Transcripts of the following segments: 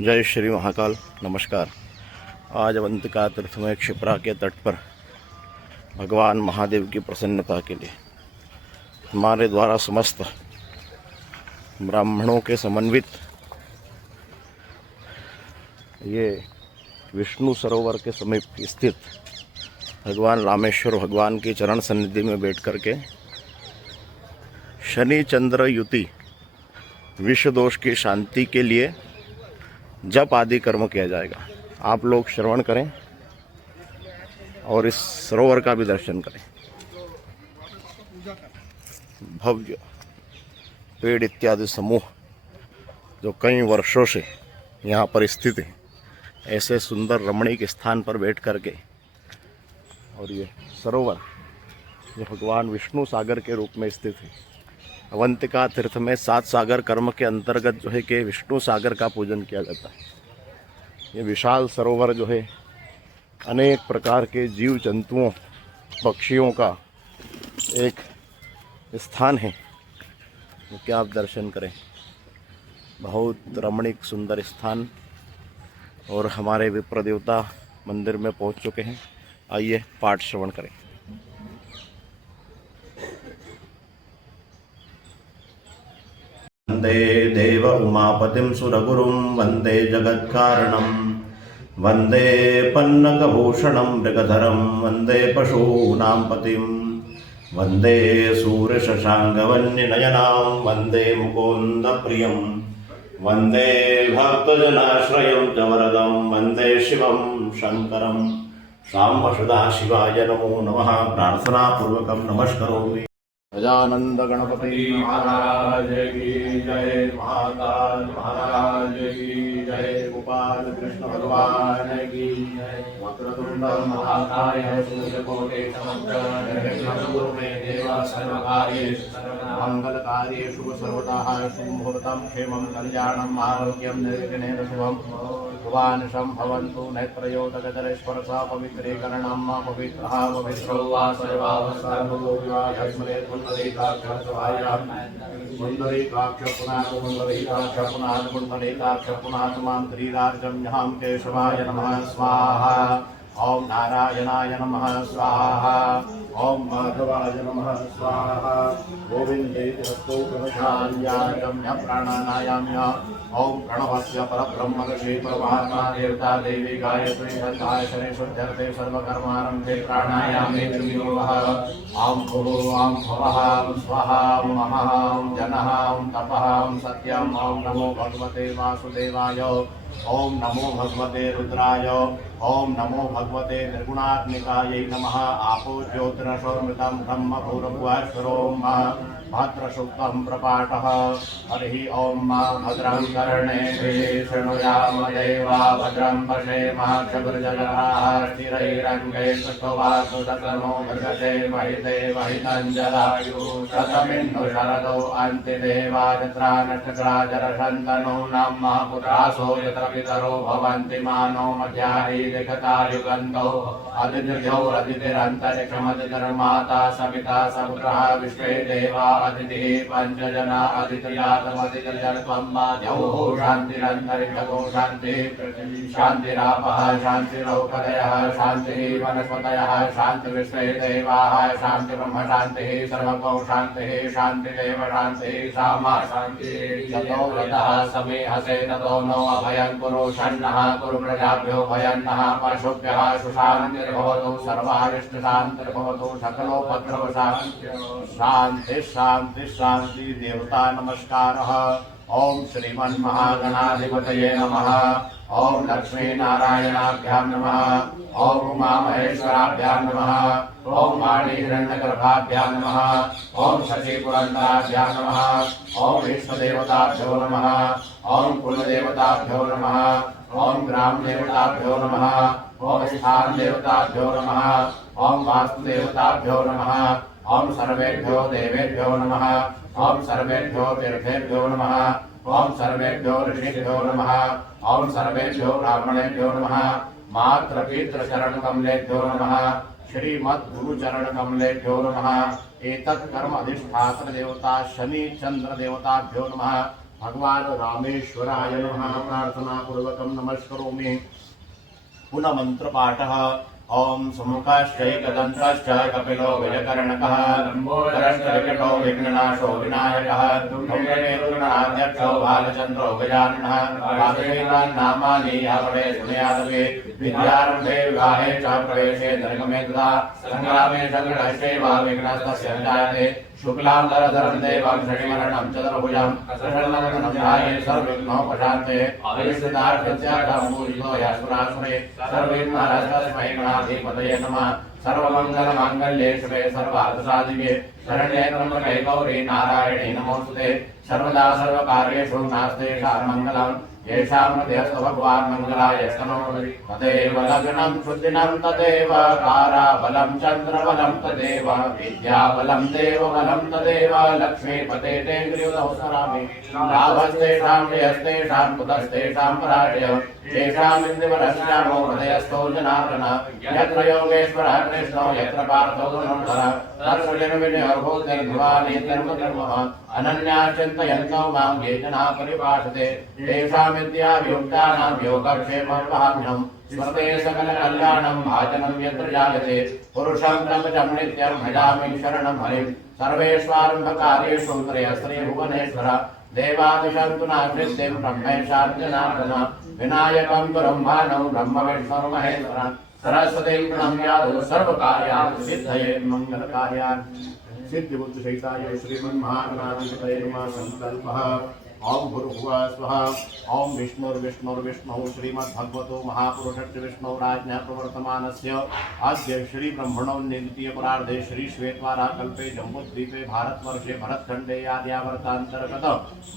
जय श्री महाकाल। नमस्कार। आज अवंतिका तीर्थ में क्षिप्रा के तट पर भगवान महादेव की प्रसन्नता के लिए हमारे द्वारा समस्त ब्राह्मणों के समन्वित ये विष्णु सरोवर के समीप स्थित भगवान रामेश्वर भगवान की चरण सन्निधि में बैठ कर के शनि चंद्र युति विष दोष की शांति के लिए जप आदि कर्म किया जाएगा। आप लोग श्रवण करें और इस सरोवर का भी दर्शन करें। भव्य पेड़ इत्यादि समूह जो कई वर्षों से यहाँ पर स्थित है, ऐसे सुंदर रमणीक स्थान पर बैठ करके और ये सरोवर जो भगवान विष्णु सागर के रूप में स्थित है, अवंतिका तीर्थ में 7 सागर कर्म के अंतर्गत जो है कि विष्णु सागर का पूजन किया जाता है। ये विशाल सरोवर जो है अनेक प्रकार के जीव जंतुओं पक्षियों का एक स्थान है, जो कि आप दर्शन करें। बहुत रमणीक सुंदर स्थान। और हमारे विप्र देवता मंदिर में पहुंच चुके हैं। आइए पाठ श्रवण करें। वंदे देव उमापतिं सुरगुरुं वंदे जगत्कारणं वंदे पन्नगभूषणं मृगधरं वंदे पशूनां पतिं वंदे सूर्यशशाङ्गवन्यनयनां वंदे मुकुन्दप्रियं वंदे भक्तजनाश्रयं च वरदं वंदे शिवं शङ्करं साम्ब सदाशिवाय नमो नमः। प्रार्थनापूर्वकं नमस्करोमि। गजानंद गणपति महाराज की जय। महाकाल महाराज की जय। गोपाल कृष्ण भगवान की जय। वक्रतुंड महाकाय सूर्यकोटि समग्र में देवा सर्वकार्येषु मंगलकार्येषु सर्वतः शुभमुहूर्तं क्षेमं कल्याणं आरोग्यं निर्विघ्नेन शुभम् भगवान् शम्भवन्तु। नेत्रयोतकदरेश्वरसा पवित्रीकरणं पवित्रः पवित्रो वा सर्वावस्थानो विवाहस्मरे पुण्डरीकाक्षसहायं पुण्डरीकाक्ष पुनात् पुण्डरीकाक्ष पुनात् पुण्डरीकाक्ष पुनात् मां त्रिरार्जं ह्यां केशवाय नमः स्वाहा। ओम नारायणाय नमः स्वाहा। ओम माधवाय नमः स्वाहा। गोविन्देति हस्तोपमशाल्यायम्य प्राणानायाम्य। ओम प्रणवस्य परब्रह्म ऋषि परमात्मा देवता देवी गायत्री सत्ताय शनि शुद्धर्थे सर्वकर्मारम्भे प्राणायामे विनियोगः। ओम भुवः ओम भुवः ओम स्वः ओम ममः ओम जनः ओम तपः ओम सत्यम्। ओम नमो भगवते वासुदेवाय। ओम नमो भगवते रुद्राय। ओम नमो भगवते निर्गुणात्मिकायै नमः। आपो ज्योतिरसोमृतं ब्रह्म भूर्भुवस्वरोम भद्रसुक्तं प्रपाठः। हरिः ओम भद्रं कर्णेभिः शृणुयाम देवा भद्रं पश्येमाक्षभिर्जगराः स्थिरैरङ्गैः सुष्ठुवासुदतनो भजते महिते महितञ्जलायुः शतमिन्दु शरदो अन्तिदेवाजत्रा नक्षत्राजरशन्तनो नमः पुत्रासो यत्र पितरो भवन्ति मानो मध्याहि लिखतायुगन्तो अदितिर्यो अदितिरन्तरिक्षमदितिर्माता सविता सपुत्रः विश्वे देवा अदितिः पञ्चजना अदितिर्यातमदितिर्जनत्वं माध्यौ शान्तिरन्तरिक्षगो शान्तिः शान्तिरापः शान्तिरौकधयः शान्तिः वनस्पतयः शान्तिर्विश्वे देवाः शान्तिब्रह्म शान्तिः सर्वगो शान्तिः शान्तिरेव शान्तिः सामा शान्तिः। ततो व्रतः समीहसे ततो नो अभयं कुरु षण्णः कुरु प्रजाभ्यो भयन्नः पशुभ्यः सुशान्तिर्भवतु सर्वारिष्टशान्तिर्भवतु सकलोपद्रवशान्तिः शान्ति शान्ति। देवता नमस्कारः। ओम श्रीमन्महागणाधिपतये नमः। ओम लक्ष्मीनारायणाभ्यां नमः। ओम उमामहेश्वराभ्यां नमः। ओम वाणीहिरण्यगर्भाभ्यां नमः। ओम शशिपुरन्दराभ्यां नमः। ओम विश्वदेवताभ्यो नमः। ओम कुलदेवताभ्यो नमः। ओम ग्रामदेवताभ्यो नमः। ओम स्थानदेवताभ्यो नमः। ओम वास्तुदेवताभ्यो नमः। ओम सर्वेभ्यो देवेभ्यो नमः। ओम सर्वेभ्यो तीर्थेभ्यो नमः। ओम सर्वेभ्यो ऋषिभ्यो नमः। ओम सर्वेभ्यो ब्राह्मणेभ्यो नमः। मातृपितृचरणकमलेभ्यो नमः। श्रीमद्गुरुचरणकमलेभ्यो नमः। एतत् कर्म अधिष्ठात्र देवता शनि चंद्र देवताभ्यो नमः। भगवान रामेश्वराय नमः प्रार्थना पूर्वकं नमस्करोमि। पुनः मंत्र पाठः। ओम समुखश्चैकदन्तश्च कपिलो गजकर्णकः लम्बोदरश्चविकटो विघ्ननाशो विनायकः धूम्रकेतुर्गणाध्यक्षो बालचन्द्रो गजाननः वासुदेवान् नामानि यावडे सुनयादवे विद्यारम्भे विवाहे च प्रवेशे निर्गमे तथा सङ्ग्रामे सङ्कटहस्ते वा विघ्नस्तस्य न जायते शुक्लाम्बरधरं देवं शनिमरणं चतुर्भुजं प्रसन्नवदनं ध्यायेत् सर्वविघ्नोपशान्ते अभीष्टदार्थस्यार्थमूर्तो यस्वरासुरे सर्वविघ्नहरस्तस्मै गणाधिपतये नमः। सर्वमङ्गलमाङ्गल्ये शिवे सर्वार्थसाधिके शरण्ये त्र्यम्बके गौरी नारायणी नमोस्तुते। सर्वदा सर्वकार्येषु नास्ते मङ्गलम् येषां हृदयस्थ भगवान् मङ्गलाय स्तनोति। तदेव लग्नं शुद्धिनं तदेव ताराबलं चन्द्रबलं तदेव विद्याबलं देवबलं तदेव लक्ष्मीपते ते गृहौ स्मरामि। लाभस्तेषां जयस्तेषां कुतस्तेषां पराजय तेषामिन्द्रिवरश्यामो हृदयस्थो जनार्दन। यत्र योगेश्वरः कृष्णो यत्र पार्थो धनुर्धरः तत्सृजनविजयोर्भूतिर्भुवानेतर्मधर्मः अनन्या चिन्तयन्तो मां ये जनाः परिभाषते तेषामिद्याभियुक्तानां योगक्षेमं वहाम्यहम्। स्मृते सकलकल्याणं भाजनं यत्र जायते पुरुषं ब्रह्मजं नित्यं भजामि शरणं हरिं। सर्वेष्वारम्भकार्येषु त्रयस्त्रीभुवनेश्वर देवादिशन्तु नाश्रित्यं ब्रह्मेशार्जनार्दन। विनायकं ब्रह्माणं ब्रह्म विष्णुं महेश्वरं सरस्वतीं प्रणम्यादौ सर्वकार्याणि सिद्धये मङ्गलकार्याणि सिद्धिबुद्धिसहिताय श्रीमन्महागणाधिपतये नमः। संकल्पः। ओम भूर्भुवः स्वः। ओम विष्णुर्विष्णुर्विष्णुः श्रीमद्भगवतो महापुरुषस्य विष्णुराज्ञा प्रवर्तमानस्य अद्य श्री ब्रह्मणोन्निद्वितीयपरार्धे श्री श्वेतवाराकल्पे जम्बूद्वीपे भारतवर्षे भरतखण्डे आर्यावर्तान्तर्गत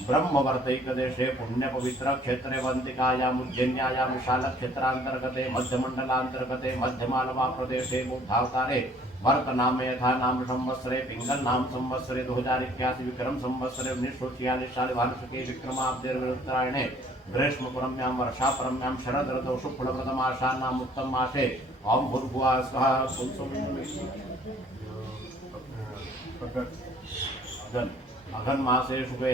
ब्रह्मवर्तैकदेशे पुण्यपवित्र क्षेत्रे वन्तिकायाम् उज्जैन्यायां विशालक्षेत्रान्तर्गते मध्यमण्डलान्तर्गते मध्यमालवा प्रदेशे बुद्धावतारे वर्तनामे यथा नाम संवत्सरे पिंगल नाम संवत्सरे 2081 विक्रम संवत्सरे 1946 साल वार्षिके विक्रमाब्देर्विरुत्तरायणे ग्रीष्मपुरम्यां वर्षापुरम्यां शरद ऋतौ शुक्लप्रथमाशानाम् उत्तम मासे ओम भूर्भुवः स्वः। अघन मासे शुभे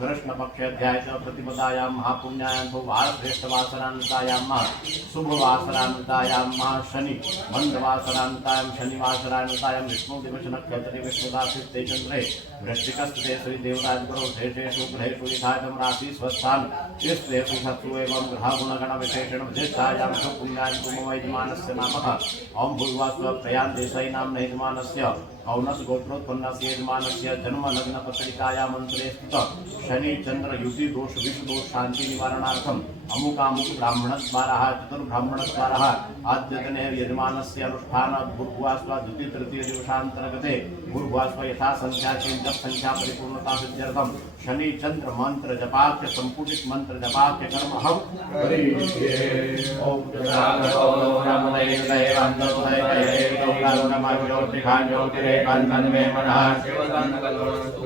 कृष्णपक्षे अध्याय प्रतिपदायां महापुण्यायां वारश्रेष्ठवासरान्तायां शुभवासरान्तायां शनि मंदवासरान्तायां शनिवासरान्तायां विष्णुदिवस नक्षत्रे विष्णुदासिते चंद्रे वृश्चिकस्थे श्री देवराजगुरौ देशेषु ग्रहेषु यथायतं राशि स्वस्थान स्त्रेषु सत्सु एवं ग्रहगुणगण विशेषण विशिष्टायां पुण्यायां कुमयजमानस्य नामः। ओम भूर्भुवः स्वः। प्रयाण देसाई नाम यजमानस्य कौनस गोत्रोत्पन्नस्य यजमानस्य जन्म लग्न पत्रिकायां मंत्रे स्थित शनि चंद्र युति दोष विष दोष शांति निवारणार्थम अमुकामुक ब्राह्मणद्वारः चतुर्ब्राह्मणद्वारः आद्यतने यजमानस्य अनुष्ठान भूर्भुवः स्वः। द्वितीय तृतीय दिवसांतर्गते भूर्भुवः स्वः यथा संख्या जप संख्या परिपूर्णता सिद्ध्यर्थम शनि चंद्र मंत्र जपाख्य संपुटित मंत्र जपाख्य कर्म हम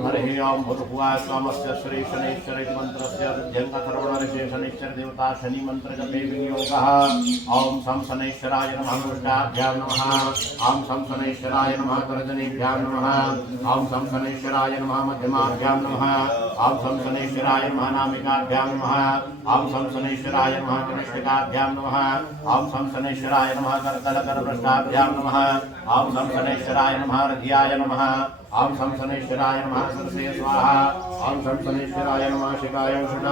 हरि ओम भूर्भुवः स्वस्य श्री शनैश्वर मंत्रस्य जंगथर्वणऋषि शनैश्वर देवता शनि मंत्र जपे विनियोगः। ओम सं शनैश्वराय नमः कृष्णाभ्यां नमः। ओम सं शनैश्वराय नमः कर्जनीभ्यां नमः। ओम सं शनैश्वराय नमः मध्यमाभ्यां नमः। ओम सं शनैश्वराय नमः नामिकाभ्यां नमः। ओम सं शनैश्वराय नमः कनिष्ठिकाभ्यां नमः। ओम सं शनैश्वराय नमः करतलकरपृष्ठाभ्यां नमः। ओम सं शनैश्वराय नमः हृदयाय नमः। ओम सं शनैश्वराय नमः सरसे स्वाहा। ओम सं शनैश्वराय नमः शिखाय षड।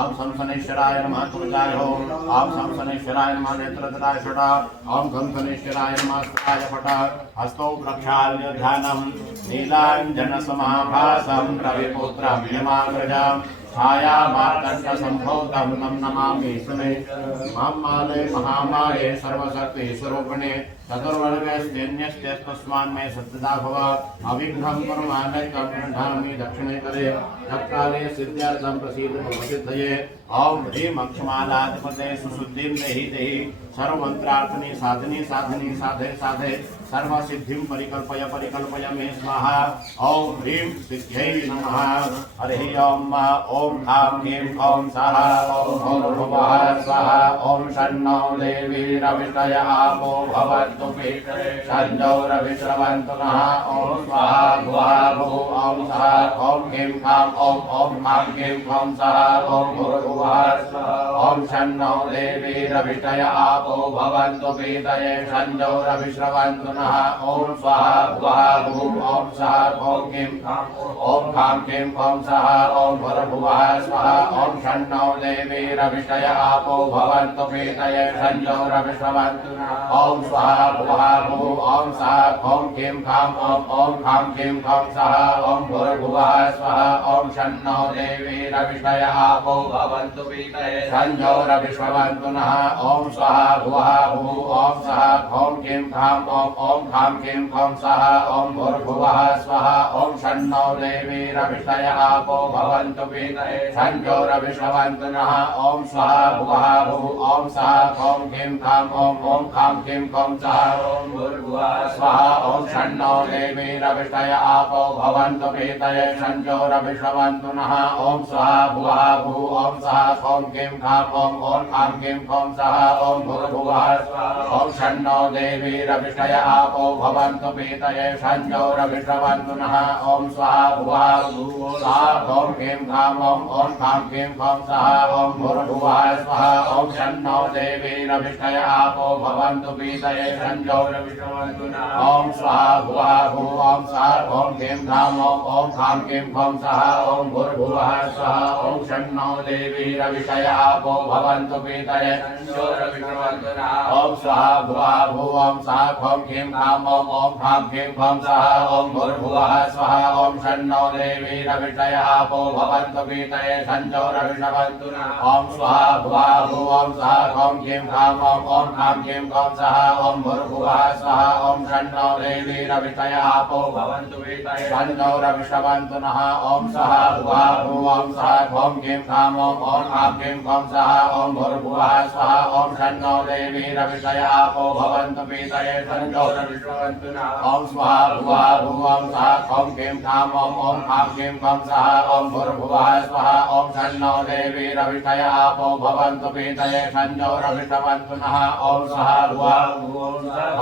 ओम सं शनैश्वराय नमः तुरजाय ओम सं शनैश्वराय नमः नेत्रतराय षड। ओम सं शनैश्वराय नमः स्तराय फट। हस्तौ प्रक्षाल्य ध्यानं नीलाञ्जनसमाभासं रविपुत्रं यमाग्रजं छायामार्कण्डसम्भूतं तं नमामि शनैश्वरं। महामाले महामाये सर्वशक्तिस्वरूपिणे चतुर्वर्गस्तेन्यस्तेस्तस्मान् मे सत्यदा भव। अविघ्नं परमानन्दं गृह्णामि दक्षिणे करे तत्काले सिद्ध्यर्थं प्रसीद मम सिद्धये। ओम ह्रीं अक्षमालाधिपते सुशुद्धिं देहि देहि सर्वमन्त्रार्थनी साधनी साधनी साधे साधे सर्वसिद्धिं परिकल्पय परिकल्पय मे स्वाहा। ओम ह्रीं सिद्ध्यै नमः। हरि ओम ओम ह्रां ह्रीं ओम स्वाहा। ओम भूर्भुवः स्वाहा। ओम शन्नो देवी रवितय आपो भवन्तु पीतये संजो रविश्रवन्तु नः ॐ स्वाहा भुवः भुः ॐ सः ॐ ह्रीं खां ॐ खां ह्रीं ॐ सः ॐ भूर्भुवः स्वः ॐ शन्नो देवी रवितय आपो भवन्तु पीतये संजो रविश्रवन्तु नः ॐ स्वाहा भुवः भुः ॐ सः ॐ ह्रीं खां ह्रीं ॐ सः ॐ भूर्भुवः स्वः ॐ शन्नो देवी रवितय आपो भवन्तु पीतये संजो रविश्रवन्तु नः ॐ स्वाहा भुवः भुः ॐ सः ॐ ह्रीं खां ह्रीं ॐ सः ॐ भूर्भुवः स्वः ॐ शन्नो देवी रवितय आपो भवन्तु पीतये संजो रविश्रवन्तु नः ॐ स्वाहा भुवः भुः ॐ सः ॐ ह्रीं खां ह्रीं ॐ सः ॐ भूर्भुवः स्वः ॐ शन्नो देवी रवितय आपो भवन्तु पीतये संजो रविश्रवन्तु नः ॐ स्वाहा भुवः भुः ॐ सः ॐ ह्रीं खां ह्रीं ॐ सः ॐ भूर्भुवः स्वः ॐ शन्नो देवी रवितय आपो भवन्तु पीतये संजो रविश्रवन्तु नः ॐ स्वाहा भुवः भुः ॐ सः ॐ ह्रीं खां ह्रीं ॐ सः ॐ भूर्भुवः स्वः ॐ शन्नो देवी रवितय आपो भवन्तु पीतये संजो रविश्रवन्तु नः ॐ स्वाहा भुवः भुः सः ॐ ह्रीं खां ह्रीं ॐ सः ॐ भूर्भुवः स्वः ॐ शन्नो देवी रवितय आपो भवन्तु पीतये संजो रविश्रवन्तु नः ॐ स्वाहा भुवः भुः ॐ सः ॐ ह्रीं खां ह्रीं ॐ सः ॐ भूर्भुवः स्वः ॐ शन्नो देवी रवितय आपो भवन्तु पीतये संजो रविश्रवन्तु नः ॐ स्वाहा भुवः भुः ॐ सः ॐ ह्रीं खां ह्रीं ॐ सः ॐ भूर्भुवः स्वः ॐ शन्नो देवी रवितय आपो भवन्तु पीतये संजो रविश्रवन्तु नः ॐ स्वाहा भुवः भुः ॐ सः ॐ ह्रीं खां ह्रीं ॐ सः ॐ भूर्भुवः स्वः ॐ शन्नो देवी रवितय आपो भवन्तु पीतये संजो रविश्रवन्तु नः ॐ स्वाहा भुवः भुः ॐ सः ॐ ह्रीं खां ह्रीं ॐ सः ॐ भूर्भुवः स्वः ॐ शन्नो देवी रवितय आपो भवन्तु पीतये संजो रविश्रवन्तु नः ॐ स्वाहा भुवः भुः ॐ सः ॐ ह्रीं खां ह्रीं ॐ सः ॐ भूर्भुवः स्वः ॐ शन्नो देवी रवितय आपो भवन्तु पीतये संजो रविश्रवन्तु नः ॐ स्वाहा भुवः भुः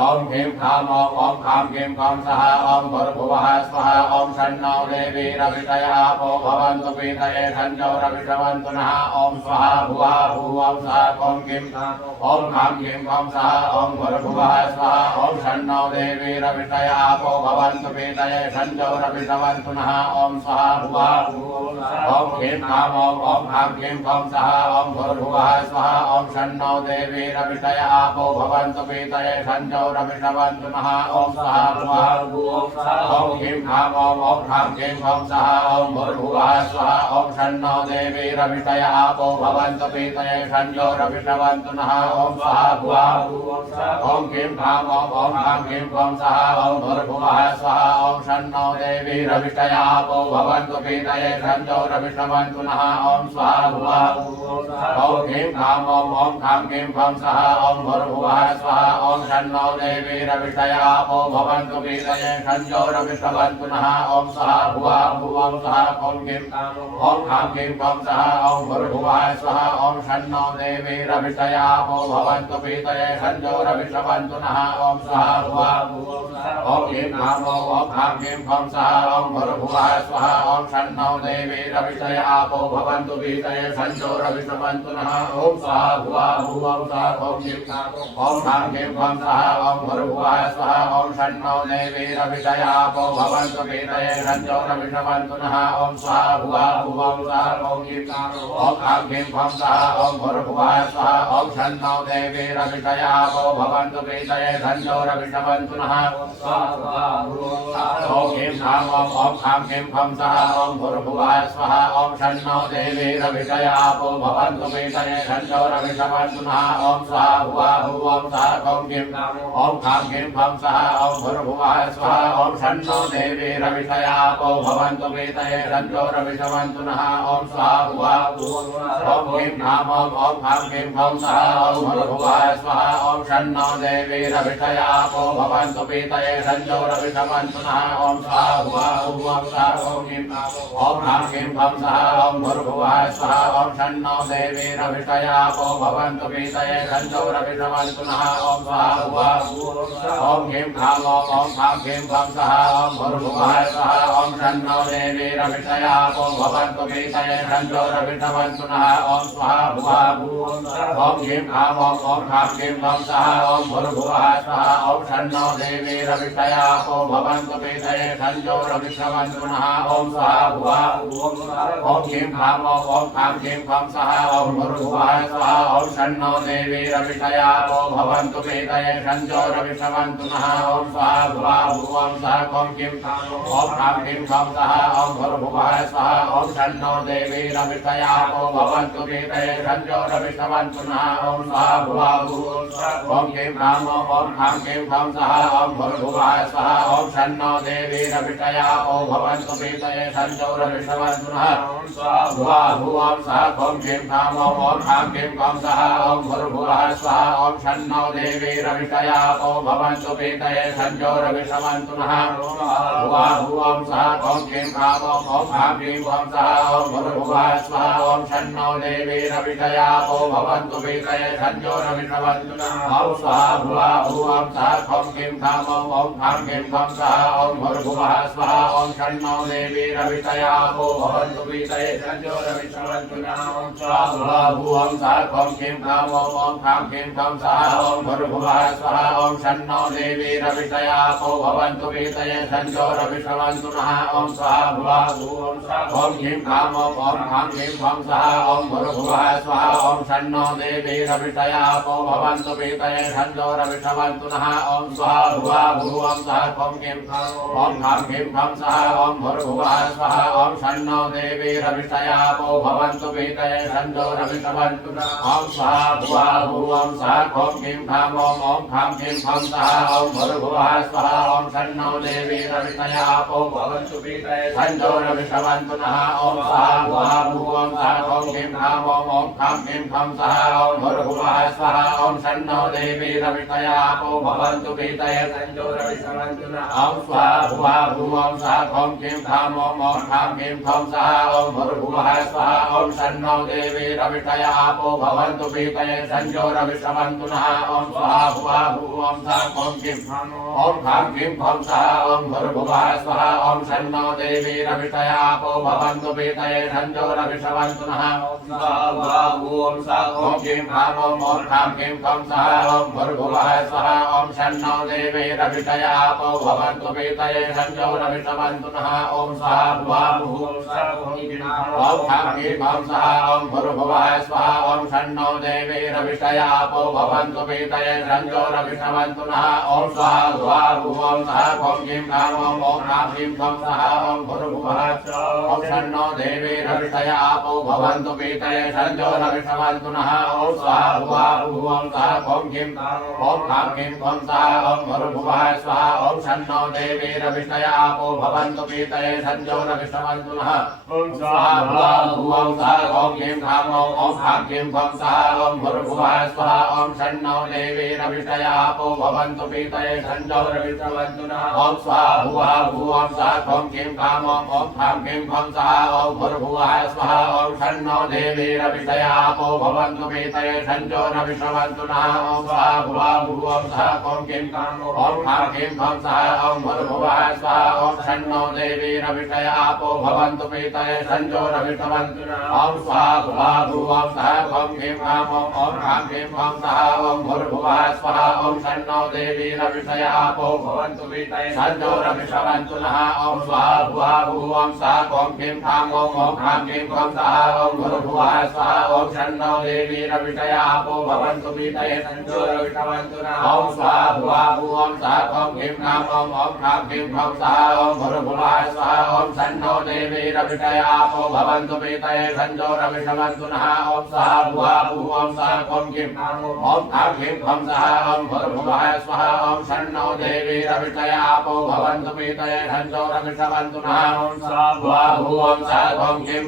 ॐ ह्रीं खां ह्रीं ॐ सः ॐ भूर्भुवः स्वः ॐ शन्नो देवी रवितय आपो भवन्तु पीतये संजो रविश्रवन्तु नः ॐ स्वाहा भुवः भुः ॐ सः ॐ ह्रीं खां ह्रीं ॐ सः ॐ भूर्भुवः स्वः ॐ शन्नो देवी रवितय आपो भवन्तु पीतये संजो रविश्रवन्तु नः ॐ स्वाहा भुवः भुः ॐ ह्रीं खां ह्रीं ॐ सः ॐ भूर्भुवः स्वः ॐ शन्नो देवी रवितय आपो भवन्तु पीतये संजो रविश्रवन्तु नः ॐ स्वाहा भुवः भुः ॐ ह्रीं खां ह्रीं ॐ सः ॐ भूर्भुवः स्वः ॐ शन्नो देवी रवितय आपो भवन्तु पीतये संजो रविश्रवन्तु नः ॐ स्वाहा भुवः भुः ॐ ह्रीं खां ह्रीं ॐ सः ॐ भूर्भुवः स्वः ॐ शन्नो देवी रवितय आपो भवन्तु पीतये संजो रविश्रवन्तु नः ॐ स्वाहा भुवः भुः ॐ ह्रीं खां ह्रीं ॐ सः ॐ भूर्भुवः स्वः ॐ शन्नो देवी रवितय आपो भवन्तु पीतये संजो रविश्रवन्तु नः ॐ स्वाहा भुवः भुः ॐ सः ॐ ह्रीं खां ह्रीं ॐ सः ॐ भूर्भुवः स्वः ॐ शन्नो देवी रवितय आपो भवन्तु पीतये संजो रविश्रवन्तु नः ॐ स्वाहा भुवः भुः ॐ ह्रीं खां ह्रीं ॐ सः ॐ भूर्भुवः स्वः ॐ शन्नो देवी रवितय आपो भवन्तु पीतये संजो रविश्रवन्तु नः ॐ स्वाहा भुवः भुः ॐ सः ॐ ह्रीं खां ह्रीं ॐ सः ॐ भूर्भुवः स्वः ॐ शन्नो देवी रवितय आपो भवन्तु पीतये संजो रविश्रवन्तु नः ॐ स्वाहा भुवः भुः ॐ सः ॐ ह्रीं खां ह्रीं ॐ सः ॐ भूर्भुवः स्वः ॐ शन्नो देवी रवितय आपो भवन्तु पीतये संजो रविश्रवन्तु नः ॐ ह्रीं खां ह्रीं ॐ सः ॐ भूर्भुवः स्वः ॐ शन्नो देवी रवितय आपो भवन्तु पीतये संजो रविश्रवन्तु नः ॐ स्वाहा भुवः भुः ॐ सः ॐ ह्रीं खां ह्रीं ॐ सः ॐ भूर्भुवः स्वः ॐ शन्नो देवी रवितय आपो भवन्तु पीतये संजो रविश्रवन्तु नः ॐ स्वाहा भुवः भुः ॐ ह्रीं खां ह्रीं ॐ सः ॐ भूर्भुवः स्वः ॐ शन्नो देवी रवितय आपो भवन्तु पीतये संजो रविश्रवन्तु नः ॐ स्वाहा भुवः भुः ॐ सः ॐ ह्रीं ह्रीं ॐ सः ॐ भूर्भुवः स्वः ॐ शन्नो देवी रविषयापो भवन्तु पीतये सञ्जोरविषवन्तु नः ॐ स्वाहा भुवा ॐ ह्रीं खां ॐ खां ह्रीं क्लं सः ॐ भूर्भुवः स्वः ॐ शन्नो देवी रविषयापो भवन्तु पीतये सञ्जोरविषवन्तु नः ॐ स्वाहा भुवा ॐ ह्रीं खां ॐ खां ह्रीं क्लं सः ॐ भूर्भुवः स्वः ॐ शन्नो देवी रविषयापो भवन्तु पीतये सञ्जोरविषवन्तु नः ॐ स्वाहा भुवा ॐ ह्रीं खां ॐ खां ह्रीं क्लं सः ॐ भूर्भुवः स्वः ॐ शन्नो देवी रविषयापो भवन्तु पीतये सञ्जोरविषवन्तु नः ॐ स्वाहा भुवा ॐ सः ॐ किं ॐ खां किं खं सः ॐ भूर्भुवः स्वः ॐ शन्नो देवी रविषयापो भवन्तु पीतये सञ्जोरविषवन्तु नः ॐ स्वाहा भुवा ॐ किं खां किं खं सः ॐ भूर्भुवः स्वः ॐ शन्नो देवी रविषयापो भवन्तु पीतये सञ्जोरविषवन्तु नः ॐ स्वाहा भुवा ॐ सः ॐ किं खां किं खं सः ॐ भूर्भुवः स्वः ॐ शन्नो देवी रविषयापो भवन्तु पीतये सञ्जोरविषवन्तु नः भुवा ॐ सः ॐ किं खां किं खं सः ॐ भूर्भुवः स्वः ॐ शन्नो देवी रविषयापो भवन्तु पीतये सञ्जोरविषवन्तु नः ॐ स्वाहा भुवा ॐ सः ॐ किं खां किं खं सः ॐ भूर्भुवः स्वः ॐ शन्नो देवी रविषयापो भवन्तु पीतये सञ्जोरविषवन्तु नः ॐ स्वाहा भुवा ॐ सः ॐ किं खां किं खं सः ॐ भूर्भुवः स्वः ॐ शन्नो देवी रविषयापो भवन्तु पीतये सञ्जोरविषवन्तु नः ॐ स्वाहा भुवा ॐ सः ॐ किं खां किं खं सः ॐ भूर्भुवः स्वः ॐ शन्नो देवी रविषयापो भवन्तु पीतये सञ्जोरविषवन्तु नः ॐ स्वाहा भुवा ॐ सः ॐ किं किं खं सः ॐ भूर्भुवः स्वः ॐ शन्नो देवी रविषयापो भवन्तु पीतये सञ्जोरविषवन्तु नः ॐ स्वाहा भुवा ॐ सः ॐ किं किं खं सः ॐ भूर्भुवः स्वः ॐ शन्नो देवी रविषयापो भवन्तु पीतये सञ्जोरविषवन्तु नः ॐ स्वाहा भुवा ॐ सः ॐ किं किं खं सः ॐ भूर्भुवः स्वः ॐ शन्नो देवी रविषयापो भवन्तु पीतये सञ्जोरविषवन्तु नः ॐ स्वाहा भुवा ॐ सः ॐ किं किं खं सः ॐ भूर्भुवः स्वः ॐ शन्नो देवी रविषयापो भवन्तु पीतये सञ्जोरविषवन्तु नः ॐ स्वाहा भुवा ॐ सः ॐ किं किं खं सः ॐ भूर्भुवः स्वः ॐ शन्नो देवी रविषयापो भवन्तु पीतये सञ्जोरविषवन्तु नः ॐ स्वाहा भुवा ॐ सः ॐ किं किं खं सः ॐ भूर्भुवः स्वः ॐ शन्नो देवी रविषयापो भवन्तु पीतये सञ्जोरविषवन्तु नः ॐ स्वाहा भुवा ॐ सः ॐ किं खं सः ॐ भूर्भुवः स्वः ॐ शन्नो देवी रविषयापो भवन्तु पीतये सञ्जोरविषवन्तु नः ॐ स्वाहा भुवा ॐ सः ॐ किं खं सः ॐ भूर्भुवः ॐ शन्नो देवी रविषयापो भवन्तु पीतये सञ्जोरविषवन्तु नः ॐ स्वाहा भुवा ॐ सः ॐ किं खं सः ॐ भूर्भुवः स्वः ॐ शन्नो देवी रविषयापो भवन्तु पीतये सञ्जोरविषवन्तु नः ॐ स्वाहा भुवा ॐ सः ॐ किं खं सः ॐ भूर्भुवः स्वः ॐ शन्नो देवी रविषयापो भवन्तु पीतये सञ्जोरविषवन्तु नः ॐ स्वाहा भुवा ॐ सः ॐ किं खं सः ॐ भूर्भुवः स्वः ॐ शन्नो देवी रविषयापो भवन्तु पीतये सञ्जोरविषवन्तु नः ॐ स्वाहा भुवा ॐ सः ॐ किं खं सः ॐ भूर्भुवः स्वः ॐ शन्नो देवी रविषयापो भवन्तु पीतये सञ्जोरविषवन्तु नः ॐ स्वाहा भुवा ॐ सः ॐ किं खं सः ॐ भूर्भुवः स्वः ॐ शन्नो देवी रविषयापो भवन्तु पीतये सञ्जोरविषवन्तु नः ॐ स्वाहा भुवा ॐ सः ॐ किं खं सः ॐ भूर्भुवः स्वः ॐ शन्नो देवी रविषयापो भवन्तु पीतये सञ्जोरविषवन्तु नः ॐ स्वाहा भुवा ॐ सः ॐ किं खं सः ॐ भूर्भुवः स्वः ॐ शन्नो देवी रविषयापो भवन्तु पीतये सञ्जोरविषवन्तु नः ॐ स्वाहा भुवा ॐ सः ॐ किं खं सः ॐ भूर्भुवः स्वः ॐ शन्नो देवी रविषयापो भवन्तु पीतये सञ्जोरविषवन्तु नः ॐ स्वाहा भुवा ॐ सः ॐ किं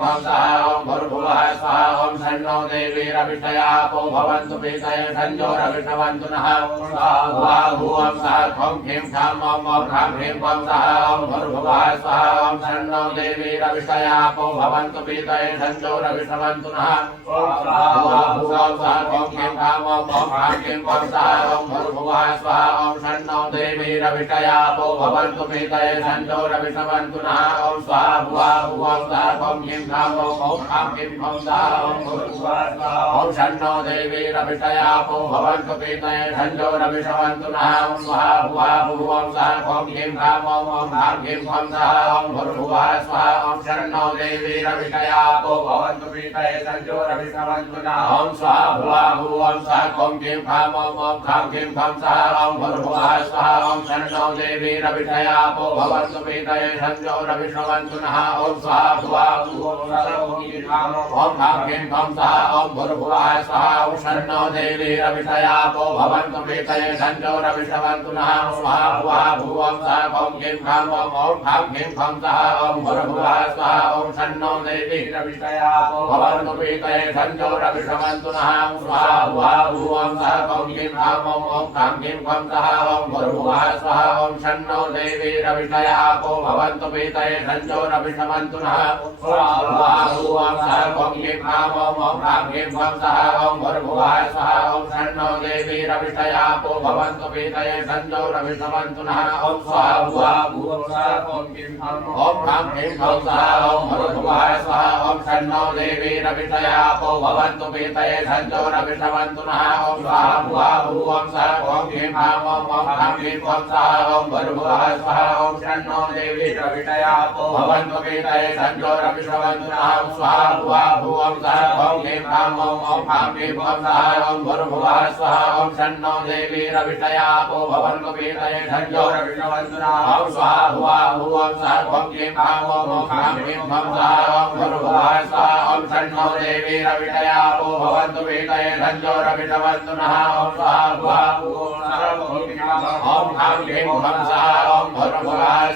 खं सः ॐ भूर्भुवः स्वः ॐ शन्नो देवी रविषयापो भवन्तु पीतये सञ्जोरविषवन्तु नः ॐ स्वाहा भुवा ॐ सः ॐ किं खं सः ॐ भूर्भुवः स्वः ॐ शन्नो देवी रविषयापो भवन्तु पीतये सञ्जोरविषवन्तु संजोरविषवन्तु नः ॐ स्वाहा भुवः स्वः ॐ क्लीं ॐ ह्रां क्लीं स्वाहा ॐ भूर्भुवः स्वः ॐ षण्णो देवीरविषयापो भवन्तु पीतये संजोरविषवन्तु नः ॐ स्वाहा भुवः स्वः ॐ क्लीं ह्रां क्लीं स्वाहा ॐ भूर्भुवः स्वः ॐ षण्णो देवीरविषयापो भवन्तु पीतये संजोरविषवन्तु नः ॐ स्वाहा भुवः स्वः ॐ क्लीं ह्रां क्लीं स्वाहा ॐ भूर्भुवः स्वः ॐ षण्णो देवीरविषयापो भवन्तु पीतये संजोरविषवन्तु नः ॐ स्वाहा भुवः स्वः ॐ क्लीं ह्रां क्लीं स्वाहा ॐ भूर्भुवः स्वः ॐ षण्णो देवीरविषयापो भवन्तु पीतये संजोरविषवन्तु नः ॐ स्वाहा भुवः स्वः ॐ क्लीं ह्रां क्लीं स्वाहा ॐ भूर्भुवः स्वः ॐ षण्णो देवीरविषयापो भवन्तु पीतये संजोरविषवन्तु नः ॐ स्वाहा भुवः स्वः ॐ क्लीं ह्रां क्लीं स्वाहा ॐ भूर्भुवः स्वः ॐ षण्णो देवीरविषयापो भवन्तु पीतये संजोरविषवन्तु नः ॐ स्वाहा भुवः स्वः ॐ क्लीं ह्रां क्लीं स्वाहा ॐ भूर्भुवः स्वः ॐ षण्णो देवीरविषयापो भवन्तु पीतये संजोरविषवन्तु नः स्वाहा भुवः स्वः ॐ क्लीं ह्रां क्लीं स्वाहा ॐ भूर्भुवः स्वः ॐ षण्णो देवीरविषयापो भवन्तु पीतये संजोरविषवन्तु नः ॐ स्वाहा भुवः स्वः ॐ क्लीं ह्रां क्लीं स्वाहा ॐ भूर्भुवः स्वः ॐ षण्णो देवीरविषयापो भवन्तु पीतये संजोरविषवन्तु नः ॐ स्वाहा भुवः स्वः ॐ क्लीं ह्रां क्लीं स्वाहा ॐ भूर्भुवः स्वः ॐ षण्णो देवीरविषयापो भवन्तु पीतये संजोरविषवन्तु नः ॐ स्वाहा भुवः स्वः ॐ क्लीं ह्रां क्लीं स्वाहा ॐ भूर्भुवः स्वः ॐ षण्णो देवीरविषयापो भवन्तु पीतये संजोरविषवन्तु नः ॐ स्वाहा भुवः स्वः ॐ क्लीं ह्रां क्लीं स्वाहा ॐ भूर्भुवः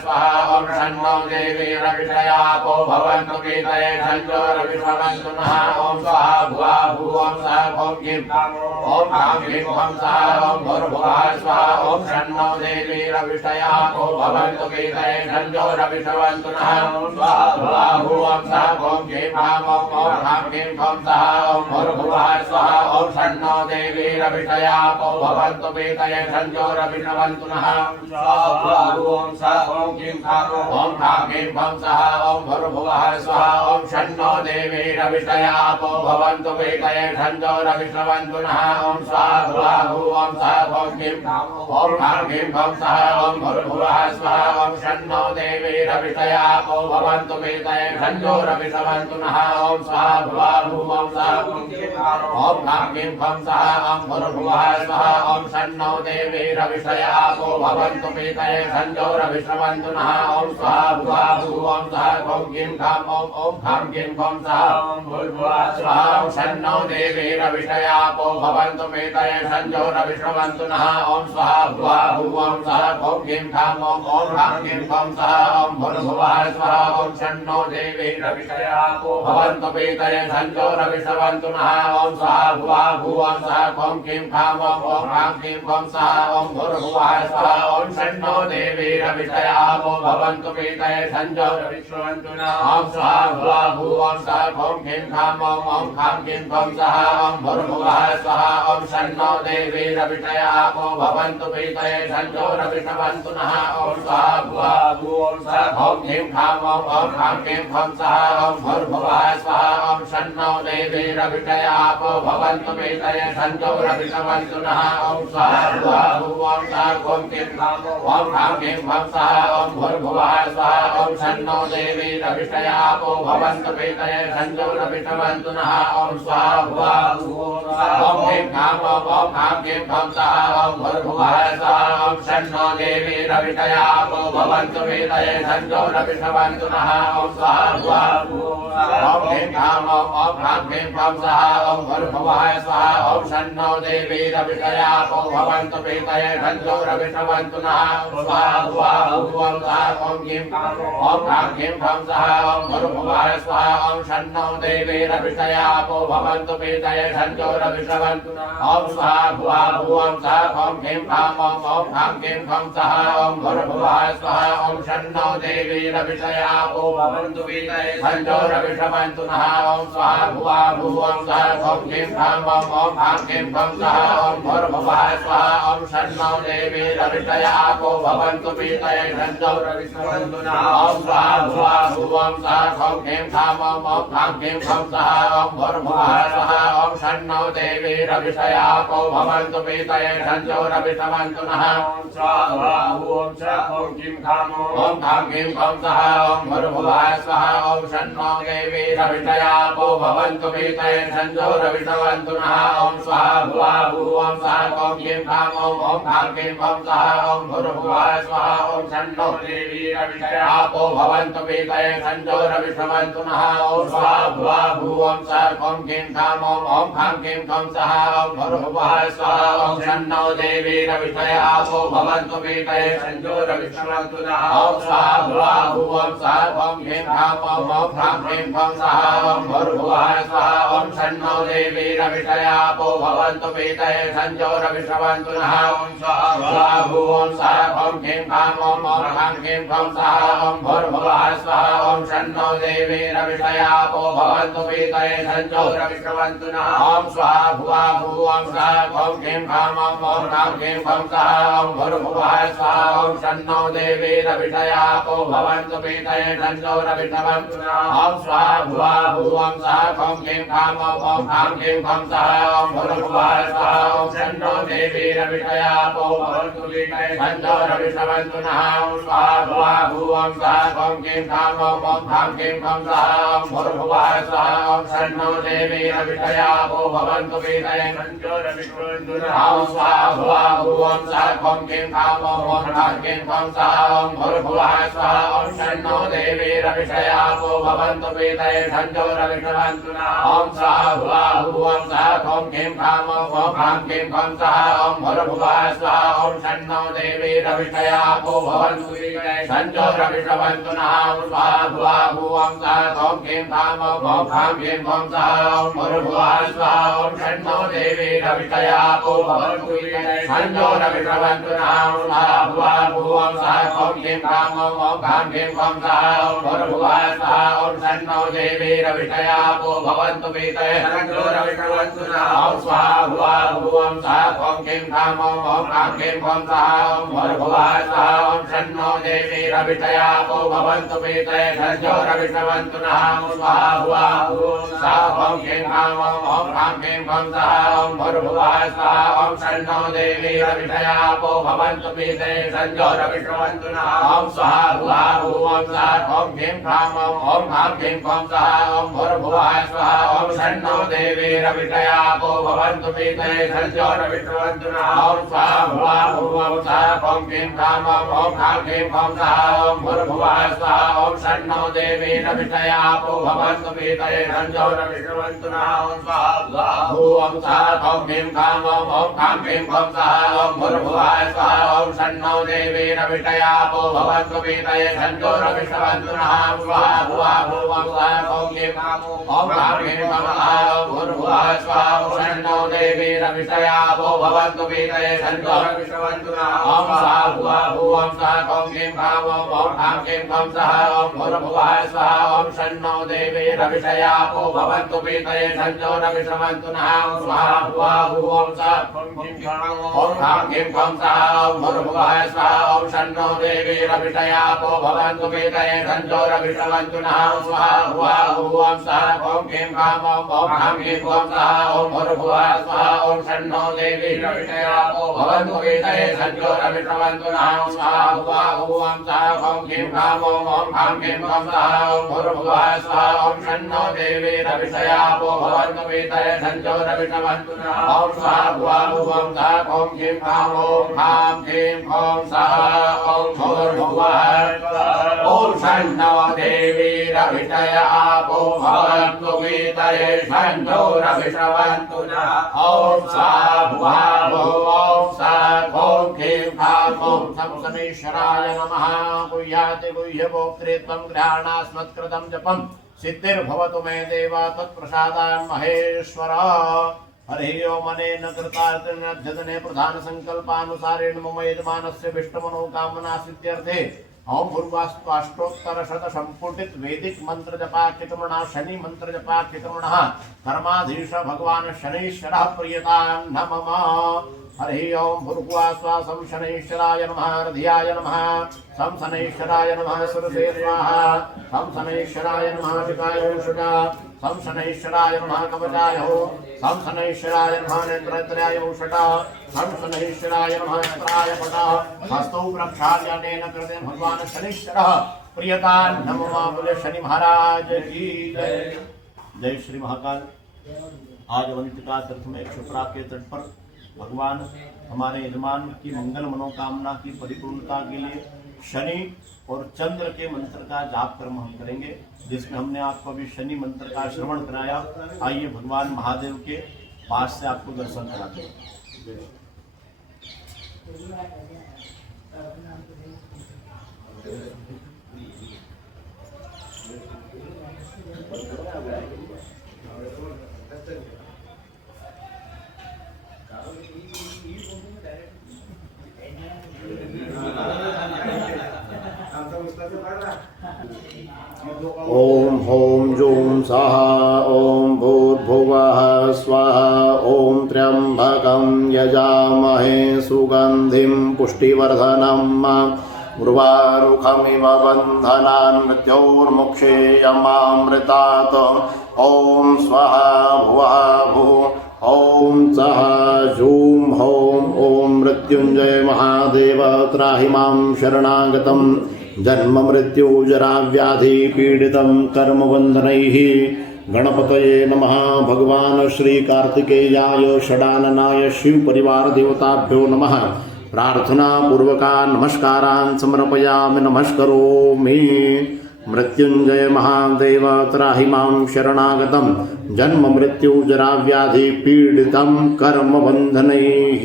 स्वः ॐ षण्णो देवीरविषयापो भवन्तु पीतये संजोरविषवन्तु नः ॐ स्वाहा भुवः ॐ क्लीं स्वाहा ॐ भूर्भुवः स्वः ॐ षण्णो देवीरविषयापो भवन्तु पीतये संजोरविषवन्तु नः ॐ स्वाहा भुवः स्वः ॐ क्लीं स्वाहा ॐ भूर्भुवः स्वः ॐ षण्णो देवीरविषयापो भवन्तु पीतये संजोरविषवन्तु नः ॐ स्वाहा भुवः स्वः ॐ क्लीं क्लीं स्वाहा ॐ भूर्भुवः स्वः ॐ षण्णो देवीरविषयापो भवन्तु पीतये संजोरविषवन्तु नः स्वाहा भुवः स्वः ॐ क्लीं क्लीं स्वाहा ॐ भूर्भुवः स्वः ॐ षण्णो देवीरविषयापो भवन्तु पीतये संजोरविषवन्तु नः ॐ स्वाहा भुवः स्वः ॐ क्लीं क्लीं स्वाहा ॐ भूर्भुवः स्वः ॐ षण्णो देवीरविषयापो भवन्तु पीतये संजोरविषवन्तु नः ॐ स्वाहा भुवः स्वः ॐ क्लीं स्वाहा ॐ भूर्भुवः स्वः ॐ षण्णो देवीरविषयापो भवन्तु पीतये संजोरविषवन्तु नः ॐ स्वाहा भुवः स्वः ॐ क्लीं स्वाहा ॐ भूर्भुवः स्वः ॐ षण्णो देवीरविषयापो भवन्तु पीतये संजोरविषवन्तु नः ॐ स्वाहा भुवः स्वः ॐ क्लीं स्वाहा ॐ भूर्भुवः स्वः ॐ षण्णो देवीरविषयापो भवन्तु पीतये संजोरविषवन्तु नः ॐ स्वाहा भुवः स्वः ॐ क्लीं स्वाहा ॐ भूर्भुवः स्वः ॐ षण्णो देवीरविषयापो भवन्तु पीतये संजोरविषवन्तु नः ॐ स्वाहा भुवः स्वः ॐ क्लीं स्वाहा ॐ भूर्भुवः स्वः ॐ षण्णो देवीरविषयापो भवन्तु पीतये संजोरविषवन्तु नः ॐ स्वाहा भुवः स्वः ॐ क्लीं स्वाहा ॐ भूर्भुवः स्वः ॐ षण्णो देवीरविषयापो भवन्तु पीतये संजोरविषवन्तु नः ॐ स्वाहा भुवः स्वः ॐ क्लीं स्वाहा ॐ भूर्भुवः स्वः ॐ षण्णो देवीरविषयापो भवन्तु पीतये संजोरविषवन्तु नः ॐ स्वाहा ॐ क्लीं स्वाहा ॐ भूर्भुवः स्वः ॐ षण्णो देवीरविषयापो भवन्तु पीतये संजोरविषवन्तु नः ॐ स्वाहा ॐ क्लीं स्वाहा ॐ भूर्भुवः स्वः ॐ षण्णो देवीरविषयापो भवन्तु पीतये संजोरविषवन्तु नः स्वाहा ॐ क्लीं स्वाहा ॐ भूर्भुवः स्वः ॐ षण्णो देवीरविषयापो भवन्तु पीतये संजोरविषवन्तु नः ॐ स्वाहा ॐ क्लीं स्वाहा ॐ भूर्भुवः स्वः ॐ षण्णो देवीरविषयापो भवन्तु पीतये संजोरविषवन्तु रविषवन्तु नः ॐ स्वाहा भुवा भुवं सः ॐ क्लीं ह्रां ॐ ह्रां क्लीं ह्रं सः ॐ भूर्भुवः स्वाहा ॐ षण्णो देवी रविषय आपो भवन्तु पीतये षण्णो रविषवन्तु नः ॐ स्वाहा भुवा भुवं सः ॐ क्लीं ह्रां ॐ ह्रां क्लीं ह्रं सः ॐ भूर्भुवः स्वाहा ॐ षण्णो देवी रविषय आपो भवन्तु पीतये षण्णो रविषवन्तु नः ॐ स्वाहा भुवं सः ॐ क्लीं ह्रां ॐ ह्रां क्लीं ह्रं सः ॐ भूर्भुवः स्वाहा ॐ षण्णो देवी रविषय आपो भवन्तु पीतये षण्णो रविषवन्तु नः ॐ स्वाहा भुवा भुवं सः ॐ क्लीं ह्रां ॐ ह्रां क्लीं ह्रं सः ॐ भूर्भुवः स्वाहा ॐ षण्णो देवी रविषय आपो भवन्तु पीतये षण्णो रविषवन्तु नः ॐ स्वाहा भुवा भुवं सः ॐ क्लीं ह्रां ॐ ह्रां क्लीं ह्रं सः ॐ भूर्भुवः स्वाहा ॐ षण्णो देवी रविषय आपो भवन्तु पीतये षण्णो रविषवन्तु नः ॐ स्वाहा भुवा भुवं सः ॐ क्लीं ह्रां ॐ ह्रां क्लीं ह्रं सः ॐ भूर्भुवः स्वाहा ॐ षण्णो देवी रविषय आपो भवन्तु पीतये षण्णो रविषवन्तु नः ॐ स्वाहा भुवा भुवं सः ॐ क्लीं ह्रां ॐ ह्रां क्लीं ह्रं सः ॐ भूर्भुवः स्वाहा ॐ षण्णो देवी रविषय आपो भवन्तु पीतये षण्णो रविषवन्तु नः ॐ स्वाहा भुवा भुवं सः ॐ क्लीं ह्रां ॐ ह्रां क्लीं ह्रं सः ॐ भूर्भुवः स्वाहा ॐ षण्णो देवी रविषय आपो भवन्तु पीतये षण्णो रविषवन्तु नः ॐ स्वाहा भुवा भुवं सः ॐ क्लीं ह्रां ॐ ह्रां क्लीं ह्रं सः ॐ भूर्भुवः स्वाहा ॐ षण्णो देवी रविषय आपो भवन्तु पीतये षण्णो रविषवन्तु नः ॐ स्वाहा भुवा भुवं सः ॐ क्लीं ह्रां ॐ ह्रां क्लीं ह्रं सः ॐ भूर्भुवः स्वाहा ॐ षण्णो देवी रविषय आपो भवन्तु पीतये षण्णो रविषवन्तु नः ॐ स्वाहा भुवा भुवं सः ॐ क्लीं ह्रां ॐ ह्रां क्लीं ह्रं सः ॐ भूर्भुवः स्वाहा ॐ षण्णो देवी रविषय आपो भवन्तु पीतये षण्णो रविषवन्तु नः ॐ स्वाहा भुवा भुवं सः ॐ क्लीं ह्रां ॐ ह्रां क्लीं ह्रं सः ॐ भूर्भुवः स्वाहा ॐ षण्णो देवी रविषय आपो भवन्तु पीतये षण्णो रविषवन्तु नः ॐ स्वाहा भुवा भुवं सः ॐ क्लीं ह्रां ॐ ह्रां क्लीं ह्रं सः ॐ भूर्भुवः स्वाहा ॐ षण्णो देवी रविषय आपो भवन्तु पीतये षण्णो रविषवन्तु नः ॐ स्वाहा भुवा भुवं सः ॐ क्लीं ह्रां ॐ ह्रां क्लीं ह्रं सः ॐ भूर्भुवः स्वाहा ॐ षण्णो देवी रविषय आपो भवन्तु पीतये षण्णो रविषवन्तु नः ॐ स्वाहा भुवा भुवं सः ॐ क्लीं ह्रां ॐ ह्रां क्लीं ह्रं सः ॐ भूर्भुवः स्वाहा ॐ षण्णो देवी रविषय आपो भवन्तु पीतये षण्णो रविषवन्तु नः ॐ स्वाहा भुवा भुवं सः ॐ क्लीं ह्रां ॐ ह्रां क्लीं ह्रं सः ॐ भूर्भुवः स्वाहा ॐ षण्णो देवी रविषय आपो भवन्तु पीतये षण्णो रविषवन्तु नः ॐ स्वाहा भुवा भुवं सः ॐ क्लीं ह्रां ॐ ह्रां क्लीं ह्रं सः ॐ भूर्भुवः स्वाहा ॐ षण्णो देवी रविषय आपो भवन्तु पीतये षण्णो रविषवन्तु नः ॐ स्वाहा भुवा भुवं सः ॐ क्लीं ह्रां ॐ ह्रां क्लीं ह्रं सः ॐ भूर्भुवः स्वाहा ॐ षण्णो देवी रविषय आपो भवन्तु पीतये षण्णो रविषवन्तु नः ॐ स्वाहा भुवा भुवं सः ॐ क्लीं ह्रां ॐ ह्रां क्लीं ह्रं सः ॐ भूर्भुवः स्वाहा ॐ षण्णो देवी रविषय आपो भवन्तु पीतये षण्णो रविषवन्तु नः ॐ स्वाहा भुवा भुवं सः ॐ क्लीं ह्रां ॐ ह्रां क्लीं ह्रं सः ॐ भूर्भुवः स्वाहा ॐ षण्णो देवी रविषय आपो भवन्तु पीतये षण्णो रविषवन्तु नः ॐ स्वाहा भुवा भुवं सः ॐ क्लीं ह्रां ॐ ह्रां क्लीं ह्रं सः ॐ भूर्भुवः स्वाहा ॐ षण्णो देवी रविषय आपो भवन्तु पीतये षण्णो रविषवन्तु नः ॐ स्वाहा भुवा भुवं सः ॐ क्लीं ह्रां ॐ ह्रां क्लीं ह्रं सः ॐ भूर्भुवः स्वाहा ॐ षण्णो देवी रविषय आपो भवन्तु पीतये षण्णो रविषवन्तु नः ॐ स्वाहा भुवा भुवं सः ॐ क्लीं ह्रां ॐ ह्रां क्लीं ह्रं सः ॐ भूर्भुवः स्वाहा ॐ षण्णो देवी रविषय आपो भवन्तु पीतये षण्णो रविषवन्तु नः ॐ स्वाहा भुवा भुवं सः ॐ क्लीं ह्रां ॐ ह्रां क्लीं ह्रं सः ॐ भूर्भुवः स्वाहा ॐ षण्णो देवी रविषय आपो भवन्तु पीतये षण्णो रविषवन्तु नः ॐ स्वाहा भुवा भुवं सः ॐ क्लीं ह्रां ॐ ह्रां क्लीं ह्रं सः ॐ भूर्भुवः ॐ षण्णो देवी रविषय आपो भवन्तु पीतये षण्णो रविषवन्तु नः ॐ स्वाहा भुवा भुवं सः ॐ क्लीं ह्रां ॐ शमशनेश्वराय नमः गुह्याति गुह्यभोक्त्रे त्वं गृहाणास्मत्कृतं जपं सिद्धिर्भवतु मे देव तत्प्रसादान् महेश्वर हरि ओम अनेन कृतार्थेन प्रधान संकल्पानुसारेण मम यजमानस्य विष्णुमनोकामना सिद्ध्यर्थे ओम भूर्वाष्टोत्तर शत संपुटित वैदिक मंत्र जपा कितमणा शनि मंत्र जपा कितमणा कर्माधीश भगवान शनैश्वरः प्रियतां नमः। हरि ओम भूर्भुवः सं शनैश्वराय नमः हृदयाय नमः सं शनैश्वराय नमः सुरसे स्वाहा सं शनैश्वराय नमः शिवाय शुका सं शनैश्वराय नमः कवचाय सं शनैश्वराय नमः नेत्रत्राय षटा सं शनैश्वराय नमः नेत्राय पटा हस्तौ प्रक्षाल्यनेन कृते भगवान शनैश्वरः प्रियतां नमः। बोले शनि महाराज की जय। जय श्री महाकाल। आज अवंतिका तीर्थ में क्षिप्रा के तट पर भगवान हमारे यजमान की मंगल मनोकामना की परिपूर्णता के लिए शनि और चंद्र के मंत्र का जाप कर्म हम करेंगे, जिसमें हमने आपको अभी शनि मंत्र का श्रवण कराया। आइए भगवान महादेव के पास से आपको दर्शन कराते हैं। ओम होम जूम स्वाहा ओम भूर्भुवः स्वाहा ओम त्र्यंबकं यजामहे सुगंधिं पुष्टिवर्धनम् उर्वारुकमिव बन्धनान् मृत्योर्मुक्षेयमामृतात्। ओम स्वाहा भुवः भुः ओम सः जूम होम ओम मृत्युंजय महादेव त्राहि मां शरणागतम् जन्म मृत्यु जरा व्याधि पीडितं कर्म बंधनैः। गणपतये नमः। भगवान श्री कार्तिकेयाय षडाननाय शिव परिवार देवताभ्यो नमः। प्रार्थना पूर्वका नमस्कारान् समर्पयामि नमस्करोमि। मृत्युंजय महादेव त्राहि मां शरणागतं जन्म मृत्यु जरा व्याधि पीडितं कर्म बंधनैः।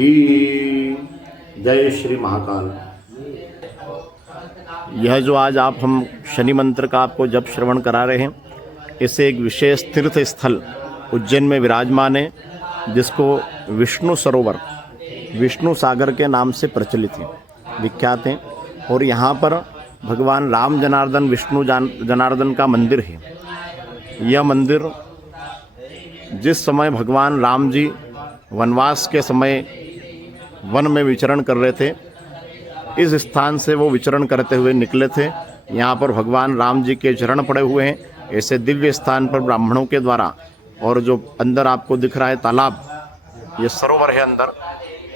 जय श्री महाकाल। यह जो आज आप हम शनि मंत्र का आपको जब श्रवण करा रहे हैं, इसे एक विशेष तीर्थ स्थल उज्जैन में विराजमान है, जिसको विष्णु सरोवर विष्णु सागर के नाम से प्रचलित है, विख्यात हैं। और यहाँ पर भगवान राम जनार्दन विष्णु जनार्दन का मंदिर है। यह मंदिर जिस समय भगवान राम जी वनवास के समय वन में विचरण कर रहे थे, इस स्थान से वो विचरण करते हुए निकले थे। यहाँ पर भगवान राम जी के चरण पड़े हुए हैं। ऐसे दिव्य स्थान पर ब्राह्मणों के द्वारा, और जो अंदर आपको दिख रहा है तालाब, ये सरोवर है अंदर,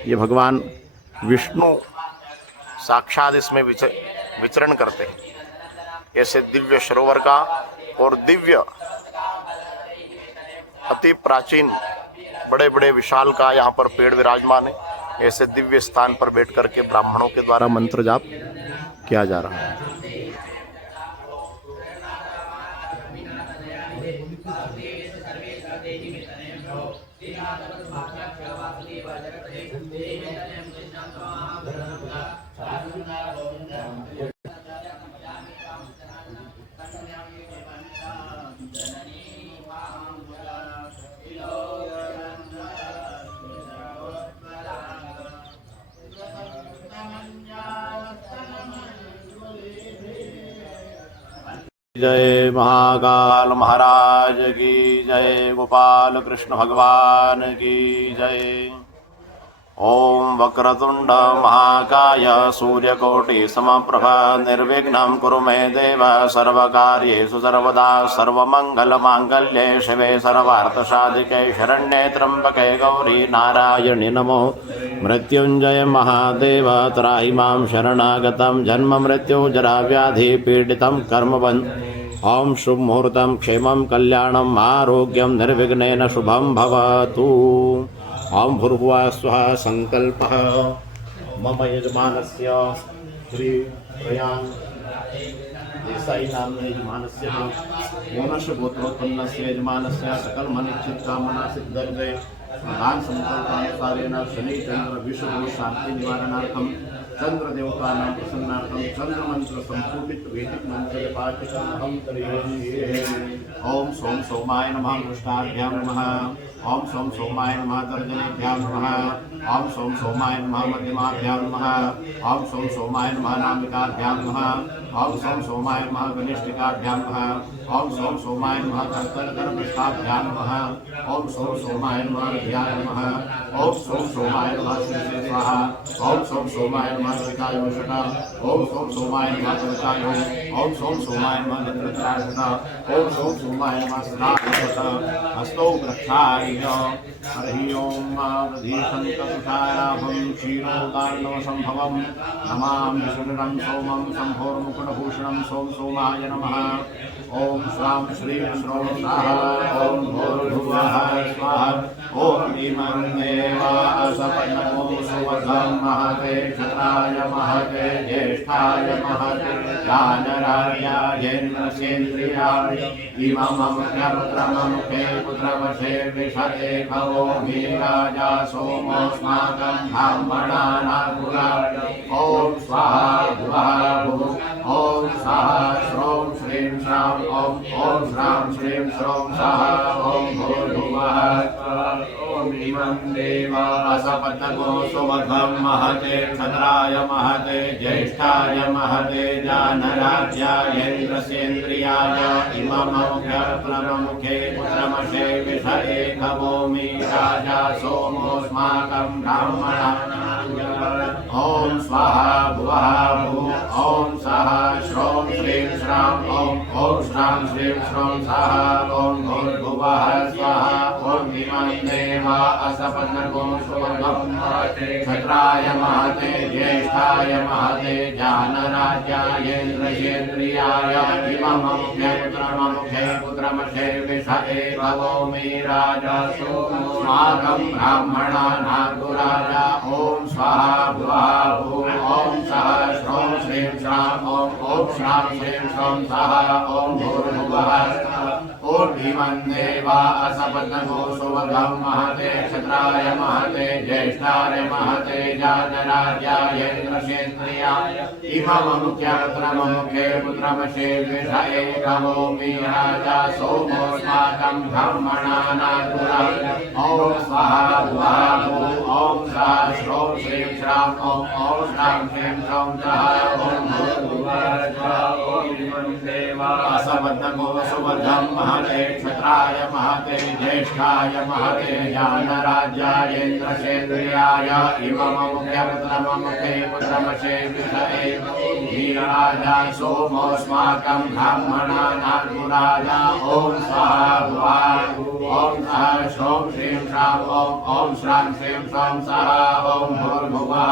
ये भगवान विष्णु साक्षात इसमें विचरण करते हैं। ऐसे दिव्य सरोवर का और दिव्य अति प्राचीन बड़े बड़े विशाल का यहाँ पर पेड़ विराजमान है। ऐसे दिव्य स्थान पर बैठ करके ब्राह्मणों के द्वारा मंत्र जाप किया जा रहा है। जय महाकाल महाराज की जय। गोपाल कृष्ण भगवान की जय। ओम वक्रतुंड महाकाय सूर्यकोटि समप्रभा निर्विघ्नं कुरु मे देव सर्वकार्येषु सर्वदा सर्वमंगल मांगल्ये शिवे सर्वार्थसाधिके शरण्ये त्र्यंबके गौरी नारायणि नमो। मृत्युंजय महादेव त्राहि मां शरणागतं जन्म मृत्यु जरा व्याधि पीडितं कर्मबन्ध। ओम शुभ मुहूर्तं क्षेमं कल्याणं आरोग्यं निर्विघ्नेन शुभं भवतु। ओम भूर्भुवः स्वः संकल्पः मम यजमानस्य श्री प्रयाण देसाई नामने यजमानस्य मोनश गोत्रोत्पन्नस्य यजमानस्य सकल मनिच्छित कामना सिद्धर्थे प्रधान संकल्पानुसारेण शनि चंद्र विषु शांति निवारणार्थम चंद्र देवतानां प्रसन्नार्थम चंद्र मंत्र संपूटित वैदिक मंत्र पाठितम् अहं करिष्ये। ओम सोम सोमाय नमः कृष्णाभ्यां नमः। ओम सोम सोमाय नमः तर्जनेभ्यां नमः ओम सोम सोमाय नमः मध्यमाभ्यां नमः ओम सोम सोमाय नमः नामिकाभ्यां नमः ओम सोम सोमाय नमः कनिष्ठिकाभ्यां नमः ओम सोम सोमाय नमः कर्तनकर्मष्ठाभ्यां नमः ओम सोम सोमाय नमः हृदयाय नमः ओम सोम सोमाय नमः श्रीशे स्वाहा ओम सोम सोमाय नमः शिखाय वषटा ओम सोम सोमाय नमः कवचाय ओम सोम सोमाय नमः नेत्रत्राशता ओम सोम सोमाय नमः सदाशता हस्तौ प्रक्षाल्य हरि ओम दधीशन्ततुषायाभं क्षीरोदार्णवसम्भवं नमामि सुरं सोमं शम्भोर्मुकुटभूषणं सोम सोमाय नमः ओम श्रां श्रीं श्रौं स्वाहा ओम भूर्भुवः स्वाहा ओम इमं देवासपन्नमो सुवधं महते क्षत्राय महते ज्येष्ठाय महते ज्ञानरार्यायेन्द्रसेन्द्रियाय इमममुखे पुत्रवशे विषये भवोमि राजा सोमोऽस्माकं ब्राह्मणानां ओम स्वाहा भुवः भुः ओम स्वाहा श्रौं श्रीं श्रां ओम श्रां श्रीं श्रौं स्वाहा ओम भूर्भुवः ओम इमं देवासपत्नगो सुवधं महते क्षत्राय महते ज्येष्ठाय महते जानराज्यायेन्द्रसेन्द्रियाय इमममुखे पुत्रमशे विषये भवोमि राजा सोमोऽस्माकं ब्राह्मणानां ओम स्वाहा भुवः भुः ओम स्वाहा श्रौं श्रीं श्रां ओम श्रां श्रीं श्रौं स्वाहा ओम भूर्भुवः स्वाहा ओम इमं देवासपत्नगो सुवधं महते क्षत्राय महते ज्येष्ठाय महते जानराज्यायेन्द्रसेन्द्रियाय इमममुखे पुत्रमशे विषये भवोमि राजा सोमोऽस्माकं ब्राह्मणानां राजा ओम स्वाहा भुवः भुः ओम स्वाहा श्रौं श्रीं श्रां ओम श्रां श्रीं श्रौं स्वाहा ओम भूर्भुवः ओम इमं देवासपत्नगो सुवधं महते क्षत्राय महते ज्येष्ठाय महते जानराज्यायेन्द्रसेन्द्रियाय इमममुखे पुत्रमशे विषये भवोमि राजा सोमोऽस्माकं ब्राह्मणानां ओम स्वाहा भुवः भुः ओम स्वाहा श्रौं श्रीं श्रां ओम श्रां श्रीं श्रौं स्वाहा ओम भूर्भुवः ओम इमं देवासपत्नगो सुवधं महते क्षत्राय महते ज्येष्ठाय महते जानराज्यायेन्द्रसेन्द्रियाय इमममुखे पुत्रमशे विषये राजा सोमोऽस्माकं ब्राह्मणानां राजा ओम स्वाहा भुवः ओम स्वाहा श्रौं श्रीं श्रां ओम श्रां श्रीं श्रौं स्वाहा ओम भूर्भुवः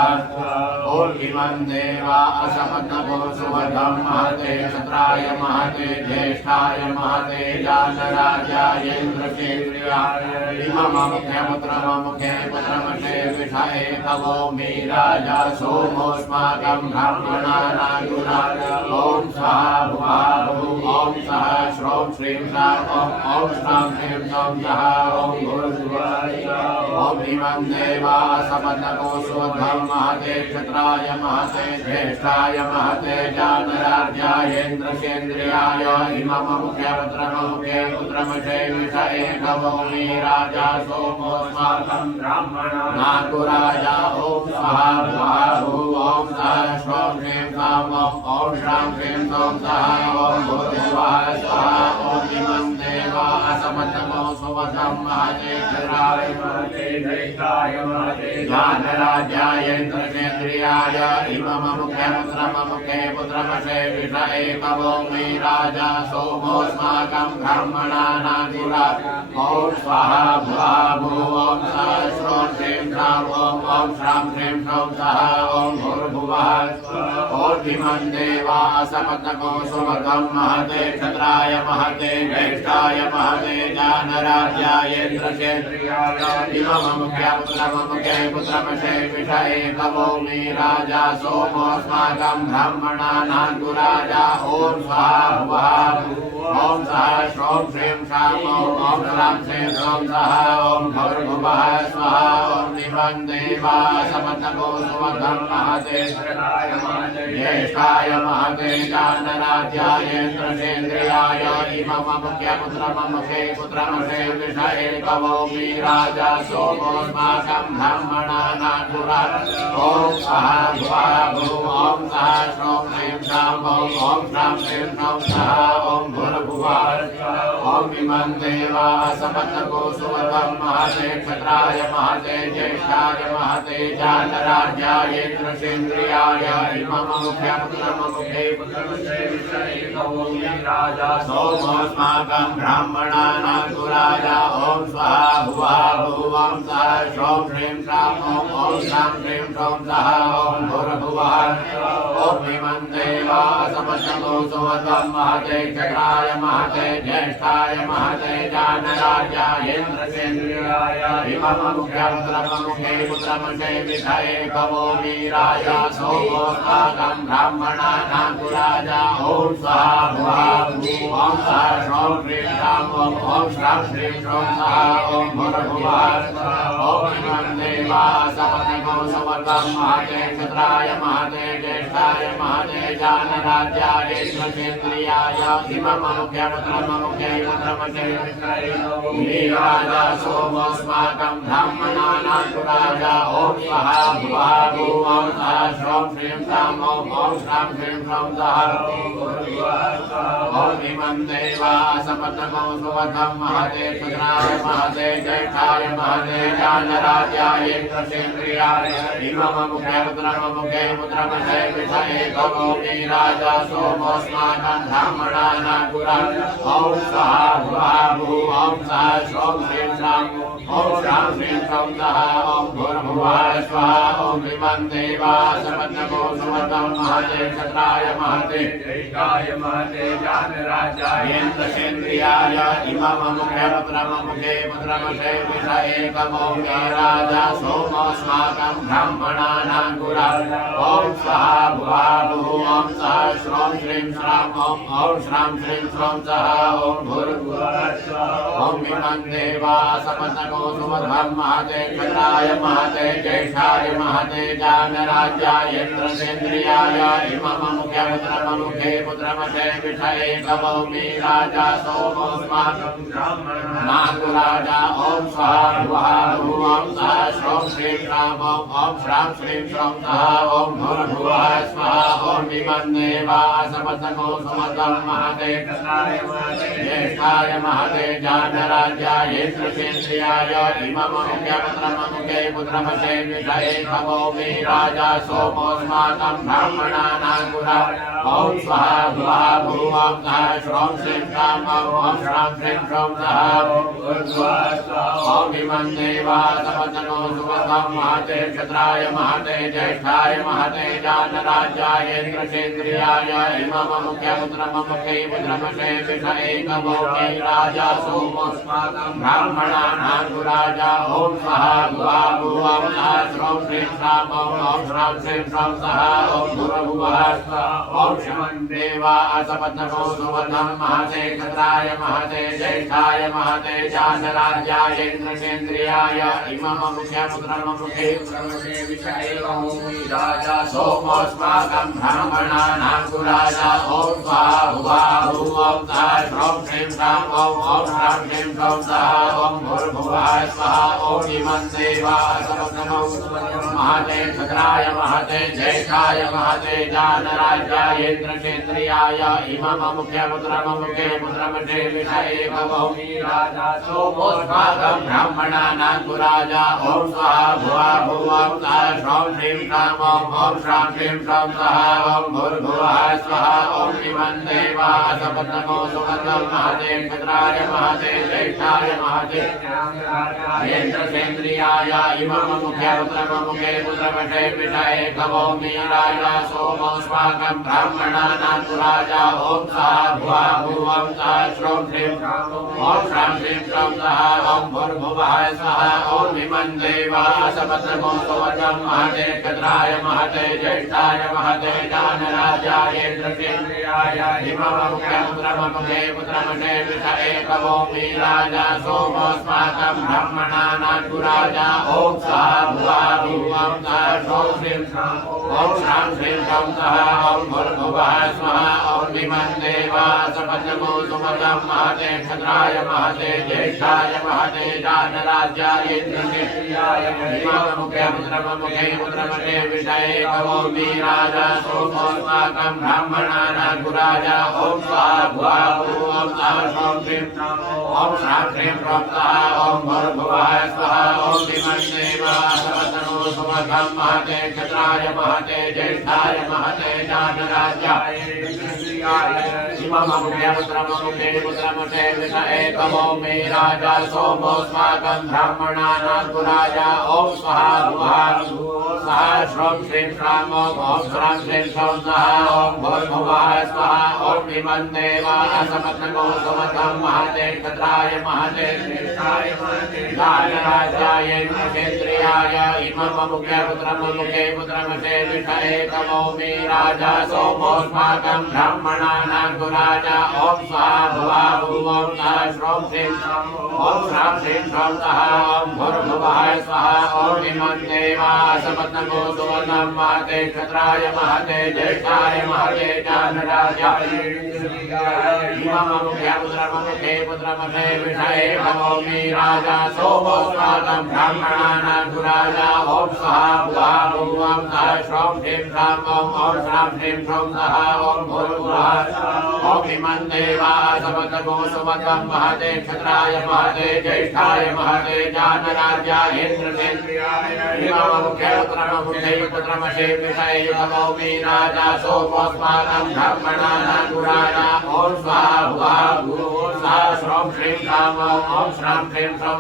ओम इमं देवासपत्नगो सुवधं महते क्षत्राय महते ज्येष्ठाय महते जानराज्यायेन्द्रसेन्द्रियाय इमममुखे पुत्रमशे विषये भवोमि राजा सोमोऽस्माकं ब्राह्मणानां ओम स्वाहा भुवः भुः ओम स्वाहा श्रौं श्रीं श्रां ओम श्रां श्रीं श्रौं स्वाहा ओम भूर्भुवः ओम इमं देवासपत्नगो सुवधं महते क्षत्राय महते ज्येष्ठाय महते जानराज्यायेन्द्रसेन्द्रियाय इमममुखे पुत्रमशे विषये भवोमि राजा सोमोऽस्माकं ब्राह्मणानां राजा ओम स्वाहा भुवः भुः ओम स्वाहा श्रौं श्रीं श्रां ओम श्रां श्रीं श्रौं स्वाहा ओम भूर्भुवः स्वाहा ओम इमं देवासपत्नगो सुवधं महते क्षत्राय महते ज्येष्ठाय महते जानराज्यायेन्द्रसेन्द्रियाय इमममुखे पुत्रमशे विषये भवोमि राजा सोमोऽस्माकं ब्राह्मणानां ओम स्वाहा भुवः भुः ओम स्वाहा श्रौं श्रीं श्रां ओम श्रां श्रीं श्रौं स्वाहा ओम भूर्भुवः ओम इमं देवासपत्नगो सुवधं महते क्षत्राय महते ज्येष्ठाय महते जानराज्यायेन्द्रसेन्द्रियाय इमममुखे पुत्रमशे विषये भवोमि राजा सोमोऽस्माकं ब्राह्मणानां राजा ओम स्वाहा भुवः ओम स्वाहा श्रौं श्रीं श्रां ओम श्रां श्रीं श्रौं स्वाहा ओम भूर्भुवः स्वाहा ओम भवान् देवा समतको सुवधं महते ज्येष्ठाय महते जानराज्यायेन्द्रसेन्द्रियाय इमममुख्यपुत्रममुखे पुत्रमसे विषये कवोमि राजा सोमोऽस्माकं ब्राह्मणानां ॐ सः भुवा भू ॐ सः श्रों ह्रीं शां ॐ श्रां ह्रीं श्रौं सः ॐ भूर्भुवः ॐ इमं देवा समतको सुवधं महते क्षत्राय महते ज्येष्ठाय महते जानराज्याय इन्द्रसेन्द्रियाय इमममुख्यपुत्रममुखे पुत्रमसे विषये कवोमि राजा सोमोऽस्माकं ब्राह्मणानां राजा ॐ स्वः भुवः भुवं सः श्रौं ह्रीं श्रां ॐ श्रां ह्रीं श्रौं सः ॐ भूर्भुवः ॐ इमं देवा समतको सुवधं महते क्षत्राय महते ज्येष्ठाय महते जानराज्याय इन्द्रसेन्द्रियाय इमममुख्यपुत्रममुखे पुत्रमसे विषये कवोमि राजा सोमोऽस्माकं ब्राह्मणानां राजा ॐ स्वः भुवः भुवं सः श्रौं ह्रीं श्रां ॐ श्रां ह्रीं श्रौं सः ॐ भूर्भुवः ॐ इमं देवा समतको सुवधं महते क्षत्राय महते ज्येष्ठाय महते जानराज्याय इन्द्रसेन्द्रियाय इमममुख्यपुत्रममुखे पुत्रमसे विषये कवोमि राजा सोमोऽस्माकं ब्राह्मणानां राजा ॐ स्वः भुवः भुवं सः श्रौं ह्रीं श्रां ॐ श्रां ह्रीं श्रौं सः ॐ इमं देवा समतको सुवधं महते क्षत्राय महते ज्येष्ठाय महते जानराज्याय इन्द्रसेन्द्रियाय इमममुख्यपुत्रममुखे पुत्रमसे विषये कवोमि राजा सोमोऽस्माकं ब्राह्मणानां ॐ स्वः भुवः भुवं सः श्रौं ह्रीं श्रां ॐ श्रां ह्रीं श्रौं सः ॐ भूर्भुवः स्वः ॐ इमं देवा समतको सुवधं महते क्षत्राय महते ज्येष्ठाय महते जानराज्याय इन्द्रसेन्द्रियाय इमममुख्यपुत्रममुखे पुत्रमसे विषये कवोमि राजा सोमोऽस्माकं ब्राह्मणानां ॐ स्वः भुवः भुवं सः श्रौं ह्रीं श्रां ॐ श्रां ह्रीं श्रौं सः ॐ भूर्भुवः ॐ इमं देवा समतको सुवधं महते क्षत्राय महते ज्येष्ठाय महते जानराज्याय इन्द्रसेन्द्रियाय इमममुख्यपुत्रममुखे पुत्रमसे विषये कवोमि राजा सोमोऽस्माकं ब्राह्मणानां राजा ॐ स्वः भुवः भुवं सः श्रौं ह्रीं श्रां ॐ श्रां ह्रीं श्रौं सः ॐ भूर्भुवः स्वः ॐ इमं देवा समतको सुवधं महते क्षत्राय महते ज्येष्ठाय महते जानराज्याय इन्द्रसेन्द्रियाय इमममुख्यपुत्रममुखे पुत्रमसे विषये कवोमि राजा सोमोऽस्माकं ब्राह्मणानां ॐ स्वः भुवः भुवं सः श्रौं ह्रीं श्रां ॐ श्रां ह्रीं श्रौं सः ॐ इमं देवा समतको सुवधं महते क्षत्राय महते ज्येष्ठाय महते जानराज्याय इन्द्रसेन्द्रियाय इमममुख्यपुत्रममुखे पुत्रमसे विषये कवोमि राजा सोमोऽस्माकं ब्राह्मणानां राजा ॐ स्वः भुवः भुवं सः श्रौं ह्रीं श्रां ॐ श्रां ह्रीं श्रौं सः ॐ भूर्भुवः ॐ इमं देवा समतको सुवधं महते क्षत्राय महते ज्येष्ठाय महते जानराज्याय इन्द्रसेन्द्रियाय इमममुख्यपुत्रममुखे पुत्रमसे विषये कवोमि राजा सोमोऽस्माकं ब्राह्मणानां राजा ॐ स्वः भुवः भुवं सः श्रौं ह्रीं श्रां ॐ श्रां ह्रीं श्रौं सः ॐ भूर्भुवः स्वः ॐ इमं देवा समतको सुवधं महते क्षत्राय महते ज्येष्ठाय महते जानराज्याय इन्द्रसेन्द्रियाय इमममुख्यपुत्रममुखे पुत्रमसे विषये कवोमि राजा सोमोऽस्माकं ब्राह्मणानां राजा ॐ स्वः भुवः भुवं सः श्रौं ह्रीं श्रां ॐ श्रां ह्रीं श्रौं सः ॐ भूर्भुवः स्वः ॐ इमं देवा समतको सुवधं महते क्षत्राय महते ज्येष्ठाय महते इन्द्रसेन्द्रियाय इमममुख्यपुत्रममुखे पुत्रमसे विषये कवोमि राजा सोमोऽस्माकं ब्राह्मणानां राजा ॐ स्वः भुवः भुवं सः श्रौं ह्रीं ॐ श्रां ह्रीं श्रौं सः ॐ भूर्भुवः स्वः ॐ इमं देवा समत्रको सुवर्णं महते क्षत्राय महते ज्येष्ठाय महते जानराजायेन्द्रसेन्द्रियाय हिममुखे पुत्रमते विष एकवो मीराजा सोमोऽस्माकं ब्रह्मणानां गुराजा ॐ सः भुवा भुवं सः ॐ श्रीं ॐ श्रां श्रीं ॐ सः ॐ भूर्भुवः स्वः ॐ इमं देवा समत्रको सुवर्णं महते क्षत्राय महते ज्येष्ठाय महते जानराजायेन्द्रसेन्द्रियाय हिममुखे पुत्रमते विष एकवो मीराजा सोमोऽस्माकं ब्रह्मणानां गुराजा ॐ सः भुवा भुवं सः ॐ श्रीं ॐ श्रां श्रीं ॐ सः ॐ भूर्भुवः स्वः ॐ इमं देवा समत्रको सुवर्णं महते क्षत्राय महते ज्येष्ठाय महते जानराजायेन्द्रसेन्द्रियाय हिममुखे पुत्रमते विष एकवो मीराजा सोमोऽस्माकं ब्रह्मणानां गुराजा ॐ सः भुवा सः श्रों श्रीं श्रां ॐ श्रां श्रीं सः ॐ भूर्भुवः स्वः ॐ इमं देवा समत्रको सुवर्णं महते क्षत्राय महते ज्येष्ठाय महते जानराजायेन्द्रसेन्द्रियाय हिममुखे पुत्रमते विष एकवो मीराजा सोमोऽस्माकं ब्रह्मणानां गुराजा ॐ सः भुवा भुवं सः श्रों श्रीं ॐ श्रां श्रीं सः ॐ भूर्भुवः स्वः ॐ इमं देवा समत्रको सुवर्णं महते क्षत्राय महते ज्येष्ठाय महते जानराजायेन्द्रसेन्द्रियाय हिममुखे पुत्रमते विष एकवो मीराजा सोमोऽस्माकं ब्रह्मणानां गुराजा ॐ सः भुवा भुवं सः श्रों श्रीं ॐ श्रां श्रीं सः ॐ भूर्भुवः ॐ इमं देवा समत्रको सुवर्णं महते क्षत्राय महते ज्येष्ठाय महते जानराजायेन्द्रसेन्द्रियाय हिममुखे पुत्रमते विष एकवो मीराजा सोमोऽस्माकं ब्रह्मणानां गुराजा ॐ सः भुवा भुवं सः श्रों श्रीं ॐ श्रां श्रीं सः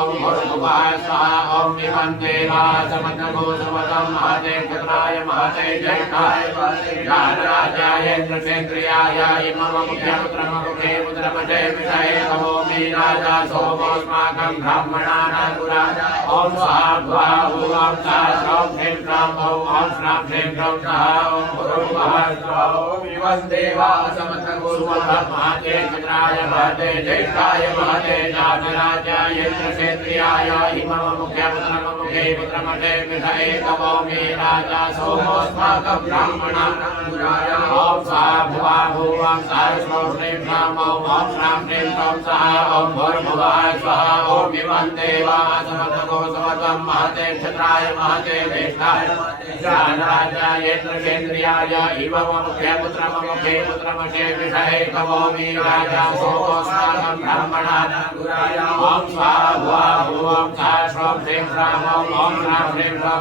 ॐ भूर्भुवः स्वः ॐ इमं देवा समत्रको सुवर्णं महते क्षत्राय महते ज्येष्ठाय महते जानराजायेन्द्रसेन्द्रियाय हिममुखे पुत्रमते विष एकवो मीराजा सोमोऽस्माकं ब्रह्मणानां गुराजा ॐ सः भुवा भुवं सः श्रों श्रीं ॐ श्रां श्रीं सः ॐ भूर्भुवः स्वः ॐ इमं देवा समत्रको सुवर्णं महते क्षत्राय महते ज्येष्ठाय महते जानराजायेन्द्रसेन्द्रियाय हिममुखे पुत्रमते विष एकवो मीराजा सोमोऽस्माकं ब्रह्मणानां गुराजा ॐ सः भुवा भुवं सः श्रों श्रीं ॐ श्रां श्रीं सः ॐ भूर्भुवः स्वः ॐ इमं देवा समत्रको सुवर्णं महते क्षत्राय महते ज्येष्ठाय जानराजायेन्द्रसेन्द्रियाय हिममुखे पुत्रमते विष एकवो मीराजा सोमोऽस्माकं ब्रह्मणानां गुराजा ॐ सः भुवा भुवं सः श्रों श्रीं ॐ श्रां श्रीं सः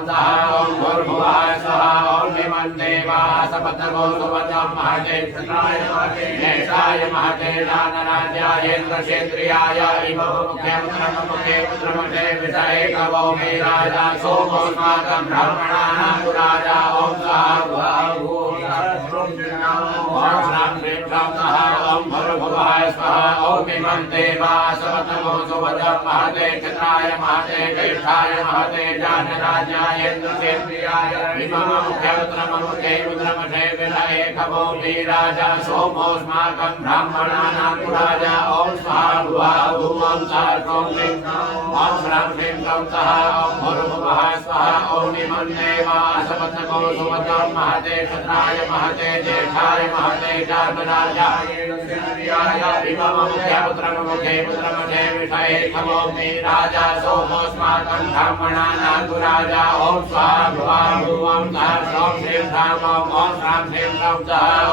ॐ भूर्भुवः स्वः ॐ इमं देवा समत्रको सुवर्णं महते क्षत्राय महते ज्येष्ठाय महते जानराजायेन्द्रसेन्द्रियाय हिममुखे पुत्रमते विष एकवो मीराजा सोमोऽस्माकं ब्रह्मणानां गुराजा ॐ सः भुवा भुवं सः श्रों श्रीं ॐ श्रां श्रीं सः ॐ भूर्भुवः स्वः ॐ इमं देवा समत्रको सुवर्णं महते क्षत्राय महते ज्येष्ठाय महते जानराजायेन्द्रसेन्द्रियाय हिममुखे पुत्रमते विष एकवो मीराजा सोमोऽस्माकं ब्रह्मणानां गुराजा ॐ सः भुवा भुवं सः श्रों श्रीं ॐ श्रां श्रीं सः ॐ भूर्भुवः स्वः ॐ इमं देवा समत्रको सुवर्णं महते क्षत्राय महते ज्येष्ठाय महते जानराजायेन्द्रसेन्द्रियाय हिममुखे पुत्रमते विष एकवो मीराजा सोमोऽस्माकं ब्रह्मणानां गुराजा ॐ सः भुवा भुवं सः श्रों श्रीं ॐ श्रां श्रीं सः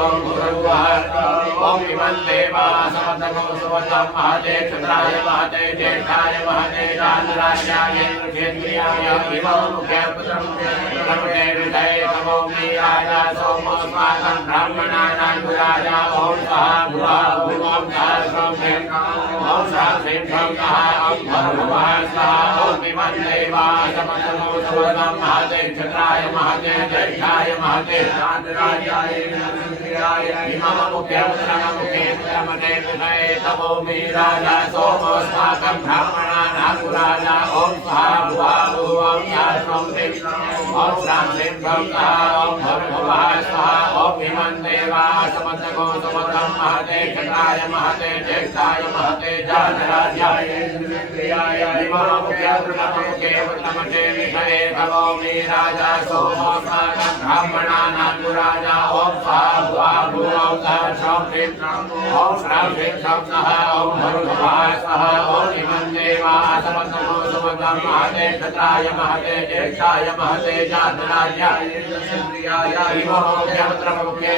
ॐ भूर्भुवः ॐ इमं देवा समत्रको सुवर्णं महते क्षत्राय महते ज्येष्ठाय महते जानराजायेन्द्रसेन्द्रियाय हिममुखे पुत्रमते विष एकवो मीराजा सोमोऽस्माकं ब्रह्मणानां गुराजा ॐ सः भुवा भुवं सः श्रों श्रीं ॐ श्रां श्रीं सः ॐ भूर्भुवः स्वः ॐ इमं देवा समत्रको सुवर्णं महते क्षत्राय महते ज्येष्ठाय महते जानराजायेन्द्रसेन्द्रियाय हिममुखे पुत्रमते विष एकवो मीराजा सोमोऽस्माकं ब्रह्मणानां गुराजा ॐ सः भुवा भुवं ॐ श्रां ह्रीं ह्रौं ॐ भूर्भुवः स्वः ॐ इमं देवा समस्तको समतं महते क्षत्राय महते ज्येष्ठाय महते जातराज्याय इन्द्रियाय इमामुखे वृतमते विषये भवोमि राजा सोमोऽस्माकं ब्राह्मणानां राजा ॐ स्वाहा भुवा भुवं सः ह्रीं ॐ श्रां ह्रीं ह्रौं सः ॐ भूर्भुवः स्वः ॐ इमं देवा समस्तको समतं महते क्षत्राय महते ज्येष्ठाय महते जातराज्याय इन्द्रियाय इमामुखे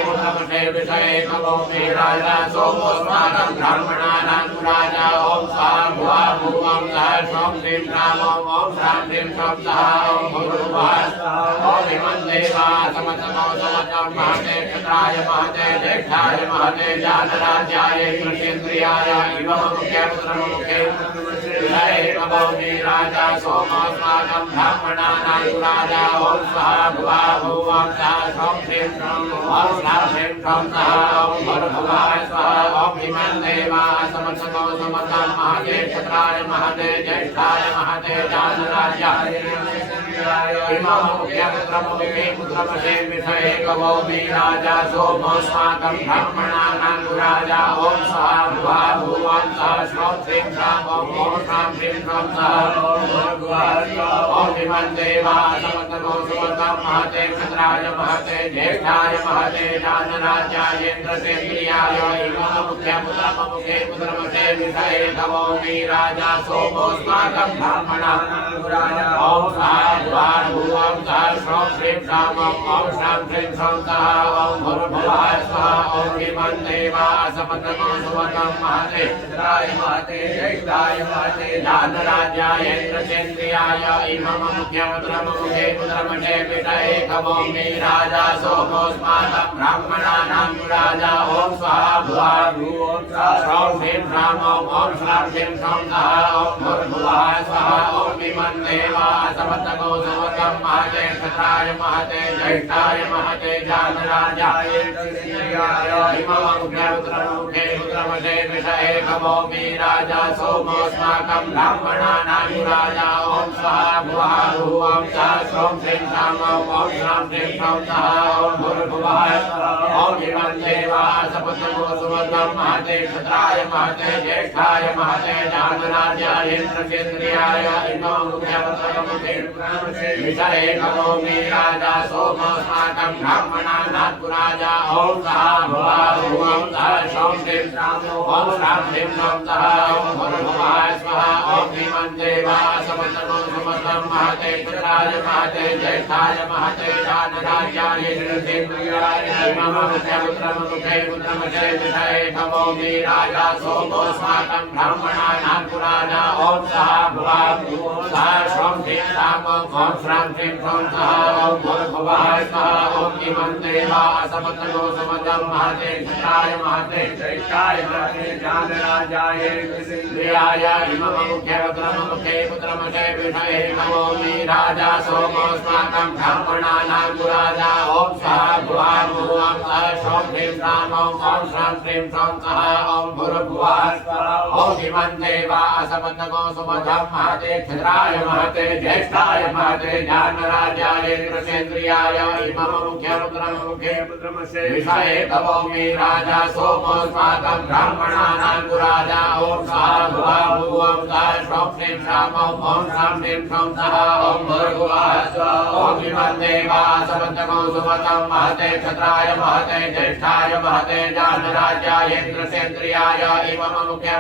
वृतमते विषये भवोमि राजा सोमोऽस्माकं ब्राह्मणानां राजा ॐ स्वाहा भुवा भुवं सः ह्रीं ॐ श्रां ह्रीं ह्रौं सः ॐ भूर्भुवः स्वः ॐ इमं देवा समस्तको समतं महते क्षत्राय महते ज्येष्ठाय महते जातराज्याय इन्द्रियाय इमामुखे वृतमते विषये भवोमि राजा सोमोऽस्माकं ब्राह्मणानां राजा ॐ स्वाहा भुवा भुवं सः ह्रीं ॐ श्रां ह्रीं ह्रौं सः ॐ भूर्भुवः स्वः ॐ इमं देवा समस्तको समतं महते क्षत्राय महते ज्येष्ठाय महते जातराज्याय इमामुखे पुत्रमते विषये भवोमि राजा सोमोऽस्माकं ब्राह्मणानां राजा ॐ स्वाहा भुवा भुवं सः ह्रीं ॐ श्रां ह्रीं ह्रौं सः ॐ इमं देवा समस्तको समतं महते क्षत्राय महते ज्येष्ठाय महते जातराज्याय इन्द्रियाय इमामुखे पुत्रमते विषये भवोमि राजा सोमोऽस्माकं ब्राह्मणानां राजा ॐ स्वाहा भुवं सः ह्रीं ॐ श्रां ह्रीं ह्रौं सः ॐ भूर्भुवः स्वः ॐ इमं देवा समस्तको समतं महते क्षत्राय महते ज्येष्ठाय महते जातराज्याय इन्द्रियाय इमामुखे पुत्रमते विषये भवोमि राजा सोमोऽस्माकं ब्राह्मणानां राजा ॐ स्वाहा भुवा भुवं सः ह्रीं ॐ श्रां ह्रीं ह्रौं सः ॐ भूर्भुवः स्वः ॐ इमं देवा समस्तको समतं महते क्षत्राय महते ज्येष्ठाय महते जातराज्याय इन्द्रियाय इमामुखे पुत्रमते विषये भवोमि राजा सोमोऽस्माकं ब्राह्मणानां राजा ॐ स्वाहा भुवा भुवं सः ह्रीं ॐ श्रां ह्रीं ह्रौं सः ॐ भूर्भुवः ॐ इमं देवा समस्तको समतं महते क्षत्राय महते ज्येष्ठाय महते जातराज्याय इन्द्रियाय इमामुखे विषये भवोमि राजा सोमोऽस्माकं ब्राह्मणानां राजा ॐ स्वाहा भुवा भुवं सः ह्रीं ॐ श्रां ह्रीं ह्रौं सः ॐ भूर्भुवः स्वः ॐ इमं देवा समस्तको समतं महते क्षत्राय महते ज्येष्ठाय महते जातराज्याय इन्द्रियाय इमामुखे पुत्रमते विषये भवोमि राजा सोमोऽस्माकं ब्राह्मणानां राजा ॐ स्वाहा भुवा भुवं सः ह्रीं ॐ श्रां ह्रीं ह्रौं सः ॐ भूर्भुवः स्वः ॐ इमं देवा समस्तको समतं महते क्षत्राय महते ज्येष्ठाय महते जातराज्याय इन्द्रियाय इमामुखे पुत्रमते विषये भवोमि राजा सोमोऽस्माकं ब्राह्मणानां राजा ॐ स्वाहा भुवा भुवं सः ह्रीं ॐ श्रां ह्रीं ह्रौं सः ॐ भूर्भुवः स्वः ॐ इमं देवा समस्तको समतं महते क्षत्राय महते ज्येष्ठाय महते जातराज्याय इन्द्रियाय इमामुखे पुत्रमते विषये भवोमि राजा सोमोऽस्माकं ब्राह्मणानां राजा ॐ स्वाहा भुवा भुवं सः ह्रीं ॐ श्रां ह्रीं ह्रौं सः ॐ भूर्भुवः स्वः ॐ इमं देवा समस्तको समतं महते क्षत्राय महते ज्येष्ठाय महते जातराज्याय इन्द्रियाय इमामुखे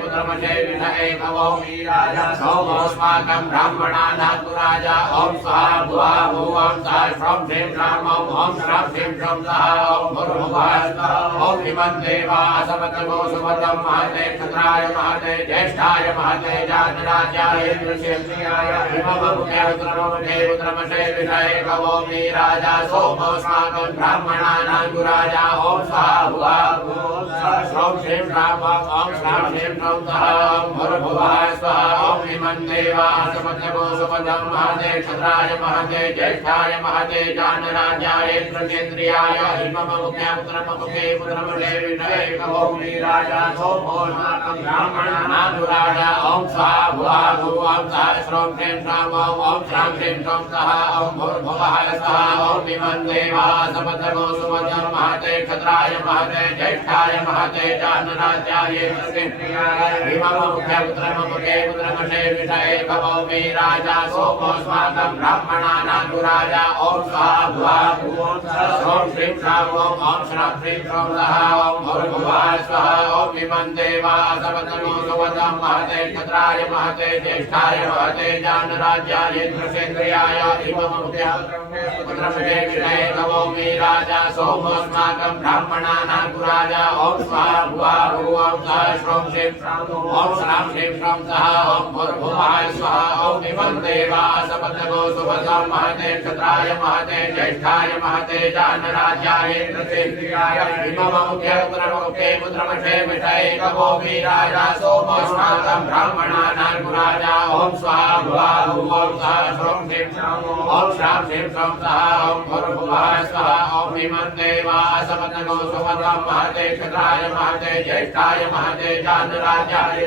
पुत्रमते विषये भवोमि राजा सोमोऽस्माकं ब्राह्मणानां राजा ॐ स्वाहा भुवा भुवं सः ह्रीं ॐ श्रां ह्रीं ह्रौं सः ॐ भूर्भुवः स्वः ॐ इमं देवा समस्तको समतं महते क्षत्राय महते ज्येष्ठाय महते जातराज्याय इन्द्रियाय इमामुखे पुत्रमते विषये भवोमि राजा सोमोऽस्माकं ब्राह्मणानां राजा ॐ स्वाहा भुवा भुवं सः ह्रीं ॐ श्रां ह्रीं ह्रौं सः ॐ भूर्भुवः स्वः ॐ इमं देवा समस्तको सुपदं महते क्षत्राय महते ज्येष्ठाय महते जानराज्याय इंद्रकेन्द्रियाय हिममुख्यपुत्रमुखे पुत्रमुखे विषये कवौमि राजा सोमोऽस्माकं ब्राह्मणानानुराजा ॐ स्वाहा भुवा भुवं सः श्रों ह्रीं श्रां ॐ श्रां ह्रीं श्रों सः ॐ भूर्भुवः स्वः ॐ इमं देवा सपदमो सुपदं महते क्षत्राय महते ज्येष्ठाय महते जानराज्याय इंद्रकेन्द्रियाय हिममुख्यपुत्रमुखे पुत्रमुखे विषये कवौमि राजा सोमोऽस्माकं ब्राह्मणानानुराजा ॐ स्वाहा भुवा भुवं सः श्रों ह्रीं श्रां ॐ श्रां ह्रीं श्रों सः ॐ भूर्भुवः स्वः ॐ इमं देवा सपदमो सुपदं महते क्षत्राय महते ज्येष्ठाय महते जानराज्याय इंद्रकेन्द्रियाय हिममुख्यपुत्रमुखे विषये कवौमि राजा सोमोऽस्माकं ब्राह्मणानानुराजा ॐ स्वाहा भुवा भुवं सः श्रों ह्रीं श्रां ॐ श्रां ह्रीं श्रों सः ॐ भूर्भुवः स्वः ॐ इमं देवा सपदमो सुपदं महते क्षत्राय महते ज्येष्ठाय महते जानराज्याय इंद्रकेन्द्रियाय हिममुख्यपुत्रमुखे पुत्रमुखे विषये कवौमि राजा सोमोऽस्माकं ब्राह्मणानानुराजा ॐ स्वाहा भुवा भुवं सः श्रों ह्रीं श्रां ॐ श्रां ह्रीं श्रों सः ॐ भूर्भुवः स्वः ॐ इमं देवा सपदमो सुपदं महते क्षत्राय महते ज्येष्ठाय महते जानराज्याय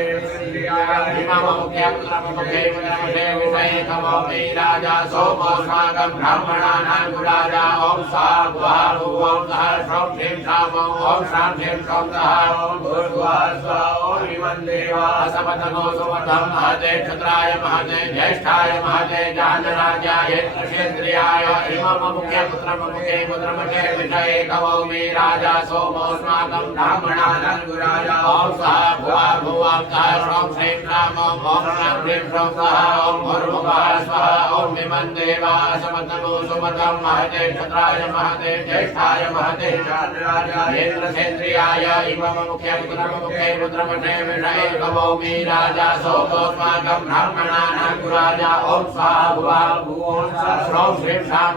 हिममुख्यपुत्रमुखे पुत्रमुखे विषये कवौमि राजा सोमोऽस्माकं ब्राह्मणानानुराजा ॐ स्वाहा भुवा भुवं सः श्रों ह्रीं श्रां ॐ श्रां ह्रीं श्रों सः ॐ भूर्भुवः स्वः ॐ इमं देवा सपदमो सुपदं महते क्षत्राय महते ज्येष्ठाय महते जानराज्याय इंद्रकेन्द्रियाय हिममुख्यपुत्रमुखे पुत्रमुखे विषये कवौमि राजा सोमोऽस्माकं ब्राह्मणानानुराजा ॐ स्वाहा भुवा भुवं सः श्रों ह्रीं श्रां ॐ श्रां ह्रीं श्रों सः ॐ भूर्भुवः स्वः ॐ इमं देवा सपदमो सुपदं महते क्षत्राय महते ज्येष्ठाय महते जानराज्याय इंद्रकेन्द्रियाय हिममुख्यपुत्रमुखे पुत्रमुखे विषये कवौमि राजा सोमोऽस्माकं ब्राह्मणानानुराजा ॐ स्वाहा भुवा भुवं सः श्रों ह्रीं श्रां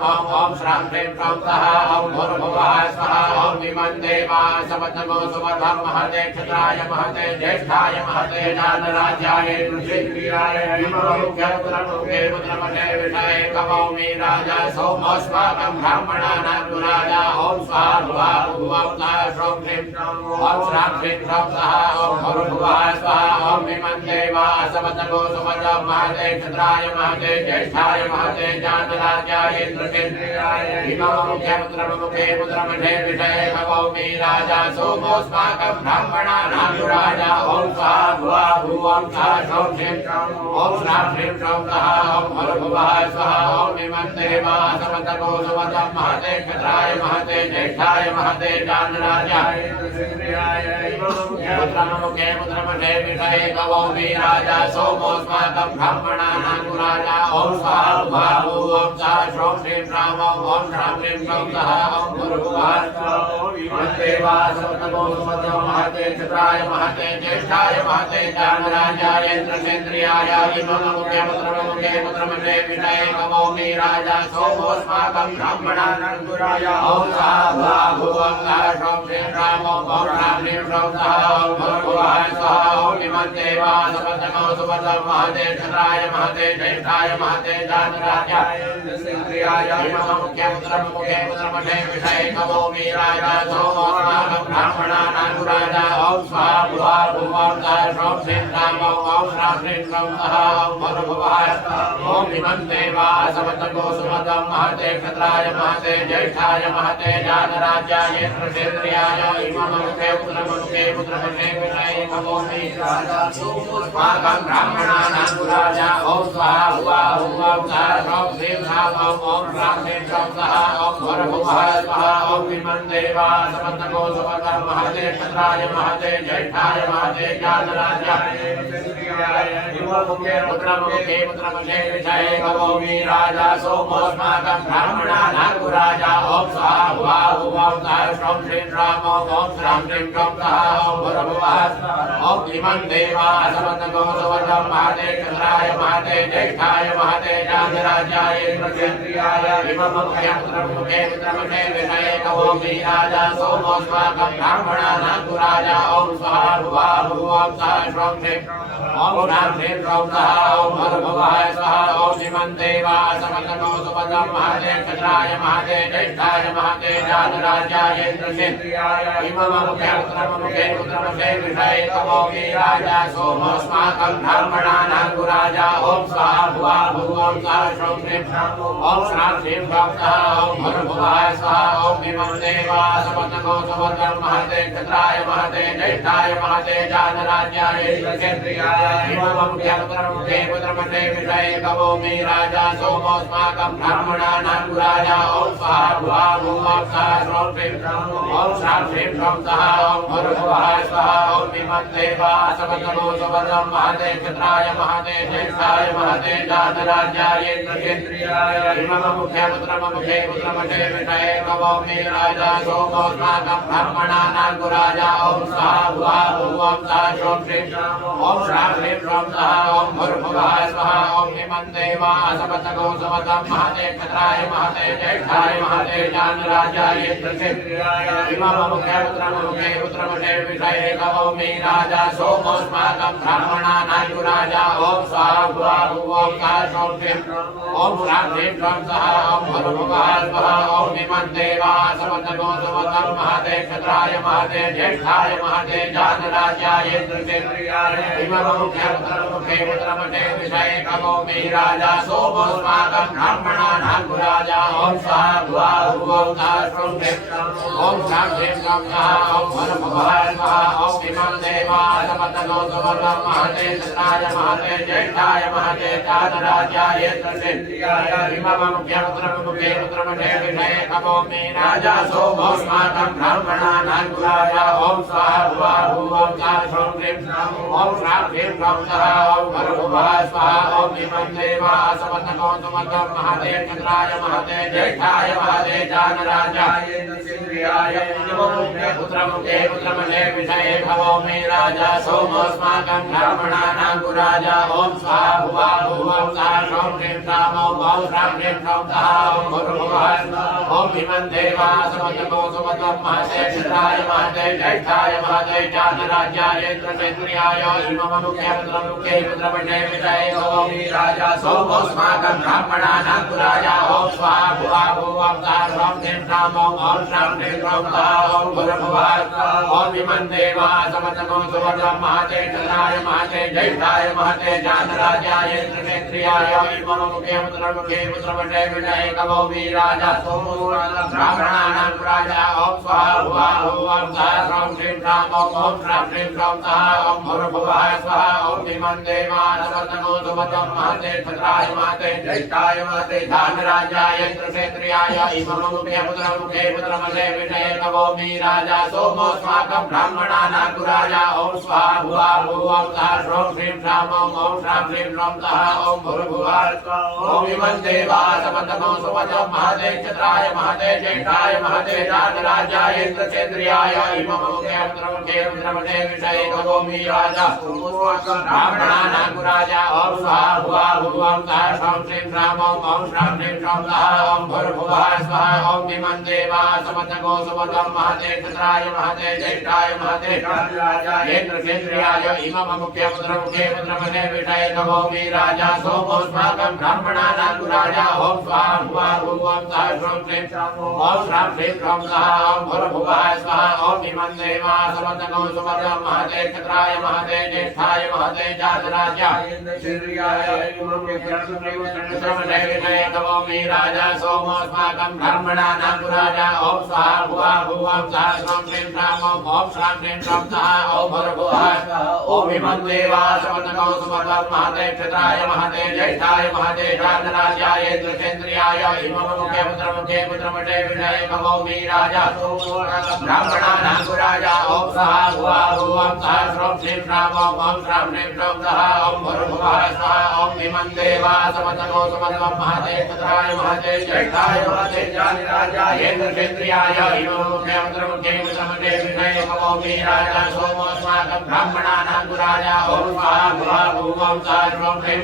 ॐ श्रां ह्रीं श्रों सः ॐ भूर्भुवः स्वः ॐ इमं देवा सपदमो सुपदं महते क्षत्राय महते ज्येष्ठाय महते जानराज्याय इंद्रकेन्द्रियाय हिममुख्यपुत्रमुखे पुत्रमुखे विषये कवौमि राजा सोमोऽस्माकं ब्राह्मणानानुराजा ॐ स्वाहा भुवा भुवं सः श्रों ह्रीं श्रां ॐ श्रां ह्रीं श्रों सः ॐ भूर्भुवः स्वः ॐ इमं देवा सपदमो सुपदं महते क्षत्राय महते ज्येष्ठाय महते जानराज्याय इंद्रकेन्द्रियाय हिममुख्यपुत्रमुखे पुत्रमुखे विषये कवौमि राजा सोमोऽस्माकं ब्राह्मणानानुराजा ॐ स्वाहा भुवा भुवं सः श्रों ह्रीं श्रां ॐ श्रां ह्रीं श्रों सः ॐ भूर्भुवः स्वः ॐ इमं देवा सपदमो सुपदं महते क्षत्राय महते ज्येष्ठाय महते जानराज्याय इंद्रकेन्द्रियाय हिममुख्यपुत्रमुखे पुत्रमुखे विषये कवौमि राजा सोमोऽस्माकं ब्राह्मणानानुराजा ॐ स्वाहा भुवा भुवं सः श्रों ह्रीं श्रां ॐ श्रां ह्रीं श्रों सः ॐ भूर्भुवः स्वः ॐ इमं देवा सपदमो सुपदं महते क्षत्राय महते ज्येष्ठाय महते जानराज्याय इंद्रकेन्द्रियाय हिममुख्यपुत्रमुखे पुत्रमुखे विषये कवौमि राजा सोमोऽस्माकं ब्राह्मणानानुराजा ॐ स्वाहा भुवा भुवं सः श्रों ह्रीं श्रां ॐ श्रां ह्रीं श्रों सः ॐ भूर्भुवः स्वः ॐ इमं देवा सपदमो सुपदं महते क्षत्राय महते ज्येष्ठाय महते जानराज्याय इंद्रकेन्द्रियाय हिममुख्यपुत्रमुखे पुत्रमुखे विषये कवौमि राजा सोमोऽस्माकं ब्राह्मणानानुराजा ॐ स्वाहा भुवा भुवं सः श्रों ह्रीं श्रां ॐ श्रां ह्रीं श्रों सः ॐ भूर्भुवः ॐ इमं देवा सपदमो सुपदं महते क्षत्राय महते ज्येष्ठाय महते जानराज्याय इंद्रकेन्द्रियाय हिममुख्यपुत्रमुखे पुत्रमुखे विषये कवौमि राजा सोमोऽस्माकं ब्राह्मणानानुराजा ॐ स्वाहा भुवा भुवं सः श्रों ह्रीं श्रां ॐ श्रां ह्रीं श्रों सः ॐ भूर्भुवः स्वः ॐ इमं देवा सपदमो सुपदं महते क्षत्राय महते ज्येष्ठाय महते जानराज्याय इंद्रकेन्द्रियाय हिममुख्यपुत्रमुखे पुत्रमुखे विषये कवौमि राजा सोमोऽस्माकं ब्राह्मणानानुराजा ॐ स्वाहा भुवा भुवं सः श्रों ह्रीं श्रां ॐ श्रां ह्रीं श्रों सः ॐ भूर्भुवः ॐ इमं देवा सपदमो सुपदं महते क्षत्राय महते ज्येष्ठाय महते जातराज्याय इंद्रकेन्द्रियाय इमं मुखे पुत्रमुखे पुत्रमखे विषये कवोमि राजा सोमोऽस्माकं ब्राह्मणानां गुराजा ॐ स्वाहा भुवा भुवं सः श्रौं श्रीं ॐ श्रां श्रीं श्रौं सः ॐ भर्भुवाय स्वाहा ॐ इमं देवा समतनो सुपदं महते क्षत्राय महते ज्येष्ठाय महते जातराज्याय इंद्रकेन्द्रियाय इमं मुखे पुत्रमखे विषये कवोमि राजा सोमोऽस्माकं ब्राह्मणानां गुराजा ॐ स्वाहा भुवा भुवं सः श्रौं श्रीं ॐ श्रां श्रीं श्रौं सः ॐ भर्भुवाय स्वाहा ॐ इमं देवा समतनो सुपदं महते क्षत्राय महते ज्येष्ठाय महते जातराज्याय इंद्रकेन्द्रियाय इमं मुखे पुत्रमखे विषये कवोमि राजा सोमोऽस्माकं ब्राह्मणानां गुराजा ॐ स्वाहा भुवा भुवं सः श्रौं श्रीं ॐ श्रां श्रीं श्रौं सः ॐ भर्भुवाय स्वाहा ॐ इमं देवा समतनो सुपदं महते क्षत्राय महते ज्येष्ठाय महते जातराज्याय इंद्रकेन्द्रियाय इमं मुखे पुत्रमखे विषये कवोमि राजा सोमोऽस्माकं ब्राह्मणानां गुराजा ॐ स्वाहा भुवा भुवं सः श्रौं श्रीं ॐ श्रां श्रीं श्रौं सः ॐ भर्भुवाय स्वाहा ॐ इमं देवा समतनो सुपदं महते क्षत्राय महते ज्येष्ठाय महते जातराज्याय इंद्रकेन्द्रियाय इमं मुखे पुत्रमखे विषये कवोमि राजा सोमोऽस्माकं ब्राह्मणानां गुराजा ॐ स्वाहा भुवा भुवं सः श्रौं श्रीं ॐ श्रां श्रीं श्रौं सः ॐ भर्भुवाय स्वाहा ॐ इमं देवा समतनो सुपदं महते क्षत्राय महते ज्येष्ठाय महते जातराज्याय इंद्रकेन्द्रियाय इमं मुखे पुत्रमखे विषये कवोमि राजा सोमोऽस्माकं ब्राह्मणानां गुराजा ॐ स्वाहा भुवा भुवं सः श्रौं श्रीं ॐ श्रां श्रीं श्रौं सः ॐ भर्भुवाय स्वाहा ॐ इमं देवा समतनो सुपदं महते क्षत्राय महते ज्येष्ठाय महते जातराज्याय इंद्रकेन्द्रियाय इमं मुखे पुत्रमखे विषये कवोमि राजा सोमोऽस्माकं ब्राह्मणानां गुराजा ॐ स्वाहा भुवा भुवं सः श्रौं श्रीं ॐ श्रां श्रीं श्रौं सः ॐ भर्भुवाय स्वाहा ॐ इमं देवा समतनो सुपदं महते क्षत्राय महते ज्येष्ठाय महते जातराज्याय इंद्रकेन्द्रियाय इमं मुखे पुत्रमखे विषये कवोमि राजा सोमोऽस्माकं ब्राह्मणानां गुराजा ॐ स्वाहा भुवा भुवं सः श्रौं श्रीं ॐ श्रां श्रीं श्रौं सः ॐ भर्भुवाय ॐ इमं देवा समतनो सुपदं महते क्षत्राय महते ज्येष्ठाय महते जातराज्याय इंद्रकेन्द्रियाय इमं मुखे पुत्रमखे विषये कवोमि राजा सोमोऽस्माकं ब्राह्मणानां गुराजा ॐ स्वाहा भुवा भुवं सः श्रौं श्रीं ॐ श्रां श्रीं श्रौं सः ॐ भर्भुवाय ॐ इमं देवा समतनो सुपदं महते क्षत्राय महते ज्येष्ठाय महते जातराज्याय इंद्रकेन्द्रियाय इमं मुखे पुत्रमखे विषये कवोमि राजा सोमोऽस्माकं ब्राह्मणानां गुराजा ॐ स्वाहा भुवा भुवं सः श्रौं श्रीं ॐ श्रां श्रीं श्रौं सः ॐ भर्भुवाय स्वाहा ॐ इमं देवा समतनो सुपदं महते क्षत्राय महते ज्येष्ठाय महते जातराज्याय इंद्रकेन्द्रियाय इमं मुखे पुत्रमखे विषये कवोमि राजा सोमोऽस्माकं ब्राह्मणानां गुराजा ॐ स्वाहा भुवा भुवं सः श्रौं श्रीं ॐ श्रां श्रीं श्रौं सः ॐ भर्भुवाय ॐ इमं देवा समतनो सुपदं महते क्षत्राय महते ज्येष्ठाय महते जातराज्याय इंद्रकेन्द्रियाय इमं मुखे पुत्रमखे विषये कवोमि राजा सोमोऽस्माकं ब्राह्मणानां गुराजा ॐ स्वाहा भुवा भुवं सः श्रौं श्रीं ॐ श्रां श्रीं श्रौं सः ॐ भर्भुवाय स्वाहा ॐ इमं देवा समतनो सुपदं महते क्षत्राय महते ज्येष्ठाय महते जातराज्याय इंद्रकेन्द्रियाय इमं मुखे पुत्रमखे विषये कवोमि राजा सोमोऽस्माकं ब्राह्मणानां गुराजा ॐ स्वाहा भुवा भुवं सः श्रौं श्रीं ॐ श्रां श्रीं श्रौं सः ॐ भर्भुवाय स्वाहा ॐ इमं देवा समतनो सुपदं महते क्षत्राय महते ज्येष्ठाय महते जातराज्याय इंद्रकेन्द्रियाय इमं मुखे पुत्रमखे विषये कवोमि राजा सोमोऽस्माकं ब्राह्मणानां गुराजा ॐ स्वाहा भुवा भुवं सः श्रौं श्रीं ॐ श्रां श्रीं श्रौं सः ॐ भर्भुवाय ॐ इमं देवा समतनो सुपदं महते क्षत्राय महते ज्येष्ठाय महते जातराज्याय इंद्रकेन्द्रियाय इमं मुखे पुत्रमखे विषये कवोमि राजा सोमोऽस्माकं ब्राह्मणानां गुराजा ॐ स्वाहा भुवा भुवं सः श्रौं श्रीं ॐ श्रां श्रीं श्रौं सः ॐ भर्भुवाय स्वाहा ॐ इमं देवा समतनो सुपदं महते क्षत्राय महते ज्येष्ठाय महते जातराज्याय इंद्रकेन्द्रियाय इमं मुखे पुत्रमुखे पुत्रमते विषये कवोमि राजा सोमोऽस्माकं ब्राह्मणानां गुराजा ॐ स्वाहा भुवा भुवं सर्वं ह्रीं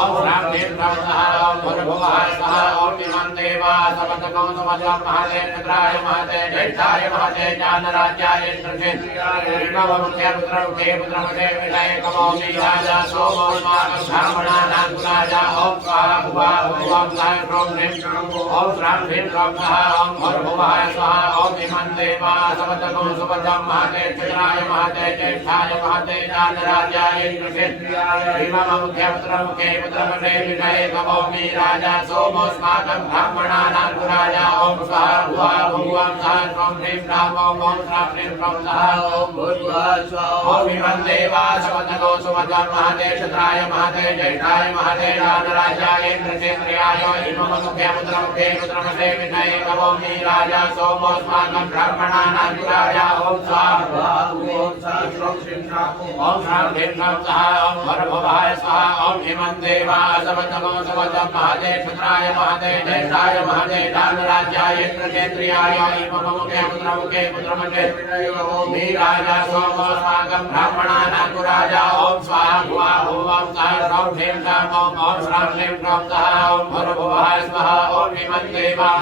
ॐ श्रां ह्रीं श्रां सः ॐ भूर्भुवः स्वः ॐ इमं देवा समतकं समत्वं महते चक्राय महते ज्येष्ठाय महते जानराज्याय इंद्रसेन्द्रियाय इममुखे पुत्रमुखे पुत्रमते विषये कवोमि राजा सोमोऽस्माकं ब्राह्मणानां गुराजा ॐ स्वाहा भुवा भुवं सर्वं ह्रीं ॐ श्रां ह्रीं श्रां सः ॐ भूर्भुवः स्वः ॐ इमं देवा समतकं समत्वं महते चक्राय महते ज्येष्ठाय महते जानराज्याय इंद्रसेन्द्रियाय इममुखे पुत्रमुखे पुत्रमते विषये कवोमि राजा सोमोऽस्माकं ब्राह्मणानां गुराजा ॐ स्वाहा भुवा भुवं सर्वं ह्रीं श्रां ॐ श्रां ह्रीं श्रां सः ॐ भूर्भुवः स्वः ॐ इमं देवा समतकं समत्वं महते चक्राय महते ज्येष्ठाय महते जानराज्याय इंद्रसेन्द्रियाय इममुखे पुत्रमुखे पुत्रमते विषये कवोमि राजा सोमोऽस्माकं ब्राह्मणानां गुराजा ॐ स्वाहा भुवा भुवं सर्वं ह्रीं श्रां ॐ श्रां ह्रीं श्रां सः ॐ भूर्भुवः स्वः ॐ इमं देवा समतकं समत्वं महते चक्राय महते ज्येष्ठाय महते जानराज्याय इंद्रसेन्द्रियाय इममुखे पुत्रमुखे पुत्रमते विषये कवोमि राजा सोमोऽस्माकं ब्राह्मणानां गुराजा ॐ स्वाहा भुवा भुवं सर्वं ह्रीं श्रां ॐ श्रां ह्रीं श्रां सः ॐ भूर्भुवः स्वः ॐ इमं देवा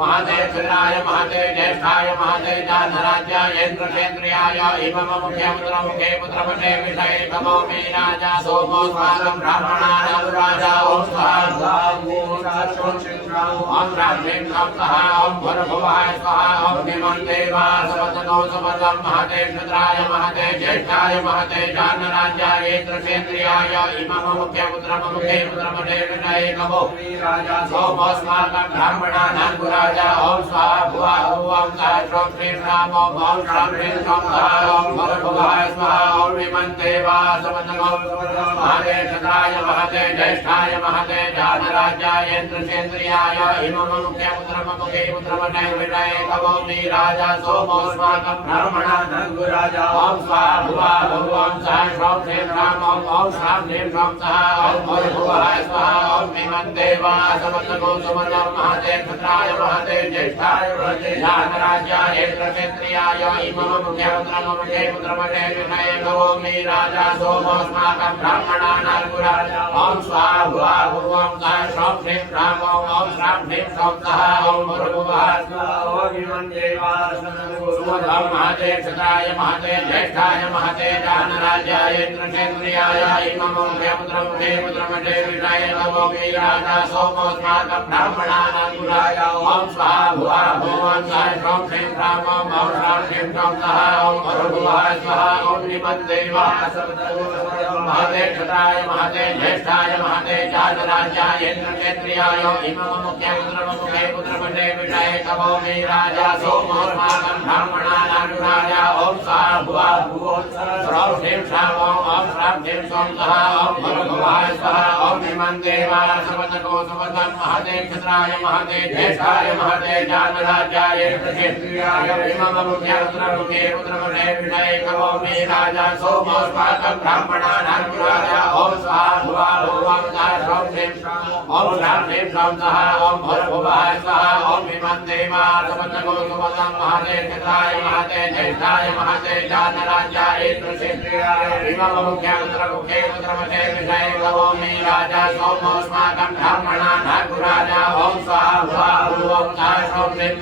महते चक्राय महते ज्येष्ठाय महते जानराज्याय इंद्रसेन्द्रियाय इममुखे पुत्रमुखे पुत्रमते विषये कवोमि राजा सोमोऽस्माकं ब्राह्मणानां गुराजा ॐ स्वाहा भुवा भुवं सर्वं ह्रीं श्रां ॐ श्रां ह्रीं श्रां सः ॐ भूर्भुवः स्वः ॐ इमं देवा समतकं समत्वं महते चक्राय महते ज्येष्ठाय महते जानराज्याय इंद्रसेन्द्रियाय इममुखे पुत्रमुखे पुत्रमते विषये कवोमि राजा सोमोऽस्माकं ब्राह्मणानां गुराजा ॐ स्वाहा भुवा भुवं सर्वं ह्रीं श्रां ॐ श्रां ह्रीं श्रां सः ॐ भूर्भुवः स्वः ॐ इमं देवा समतकं समत्वं महते चक्राय महते ज्येष्ठाय महते जानराज्याय इंद्रसेन्द्रियाय इममुखे पुत्रमुखे पुत्रमते विषये कवोमि राजा सोमोऽस्माकं ब्राह्मणानां गुराजा ॐ स्वाहा भुवा भुवं सर्वं ह्रीं श्रां ॐ श्रां ह्रीं श्रां सः ॐ भूर्भुवः स्वः ॐ इमं देवा समतकं समत्वं महते चक्राय महते ज्येष्ठाय महते जानराज्याय इंद्रसेन्द्रियाय इममुखे पुत्रमुखे पुत्रमते विषये कवोमि राजा सोमोऽस्माकं ब्राह्मणानां गुराजा ॐ स्वाहा भुवा भुवं सर्वं ह्रीं श्रां ॐ श्रां ह्रीं श्रां सः ॐ भूर्भुवः स्वः ॐ इमं देवा समतकं महते चक्राय महते ज्येष्ठाय महते जानराज्याय इंद्रसेन्द्रियाय इममुखे पुत्रमुखे पुत्रमते विषये कवोमि राजा सोमोऽस्माकं ब्राह्मणानां गुराजा ॐ स्वाहा भुवा भुवं सर्वं ह्रीं श्रां ॐ श्रां ह्रीं श्रां सः ॐ भूर्भुवः स्वः ॐ इमं देवा समतकं महते चक्राय महते ज्येष्ठाय महते जानराज्याय इंद्रसेन्द्रियाय इममुखे पुत्रमुखे पुत्रमते विषये कवोमि राजा सोमोऽस्माकं ब्राह्मणानां गुराजा ॐ स्वाहा भुवा भुवं सर्वं ह्रीं श्रां ॐ श्रां ह्रीं श्रां सः ॐ भूर्भुवः स्वः ॐ इमं देवा समतकं समत्वं महते चक्राय महते ज्येष्ठाय महते जानराज्याय इंद्रसेन्द्रियाय इममुखे पुत्रमुखे पुत्रमते विषये कवोमि राजा सोमोऽस्माकं ब्राह्मणानां गुराजा ॐ स्वाहा भुवा भुवं सर्वं ह्रीं श्रां ॐ श्रां ह्रीं श्रां सः ॐ भूर्भुवः स्वः ॐ इमं देवा समतकं समत्वं महते चक्राय महते ज्येष्ठाय महते जानराज्याय इंद्रसेन्द्रियाय इममुखे पुत्रमुखे पुत्रमते विषये कवोमि राजा सोमोऽस्माकं ब्राह्मणानां गुराजा ॐ स्वाहा भुवा भुवं सर्वं ह्रीं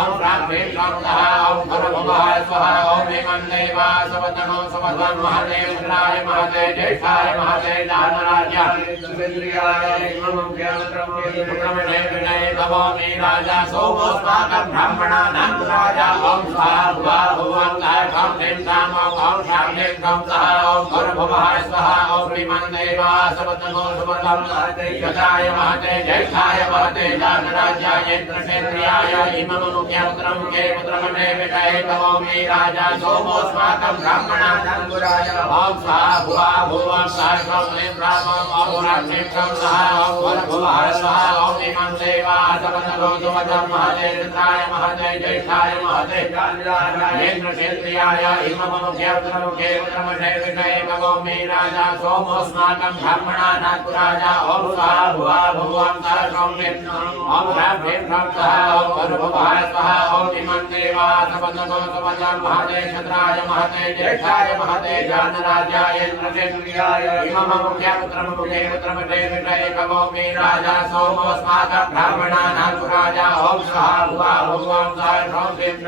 ॐ श्रां ह्रीं श्रां सः ॐ भूर्भुवः स्वः ॐ इमं देवा समतकं समत्वं महते चक्राय महते ज्येष्ठाय महते जानराज्याय इंद्रसेन्द्रियाय इममुखे पुत्रमुखे पुत्रमते विषये कवोमि राजा सोमोऽस्माकं ब्राह्मणानां गुराजा ॐ स्वाहा भुवा भुवं सर्वं ह्रीं श्रां ॐ श्रां ह्रीं श्रां सः ॐ भूर्भुवः स्वः ॐ इमं देवा समतकं समत्वं महते चक्राय महते ज्येष्ठाय महते जानराज्याय इंद्रसेन्द्रियाय इममुखे पुत्रमुखे पुत्रमते विषये कवोमि राजा सोमोऽस्माकं ब्राह्मणानां गुराजा ॐ स्वाहा भुवा भुवं सर्वं ह्रीं श्रां ॐ श्रां ह्रीं श्रां सः ॐ भूर्भुवः स्वः ॐ इमं देवा समतलो सुमतं महते चित्राय महते ज्येष्ठाय महते येन्द्रक्षेत्रियाय इममुखे उत्तरमुखे उत्तरमठे विषये कवोमि राजा सोमोऽस्माकं ब्राह्मणा नागपुराजा ॐ स्वाहा भुवा भुवं सः सौम्यं ॐ ह्रां ह्रीं ह्रौं सः ॐ भर्भुवः स्वः ॐ इमं देवा समतलो सुमतं महते क्षत्राय महते ज्येष्ठाय महते जानराजाय इन्द्रक्षेत्रियाय इममुखे उत्तरमुखे उत्तरमठे विषये कवोमि राजा सोमोऽस्माकं ब्राह्मणा नागपुराजा ॐ स्वाहा भुवा भुवं सः सौम्यं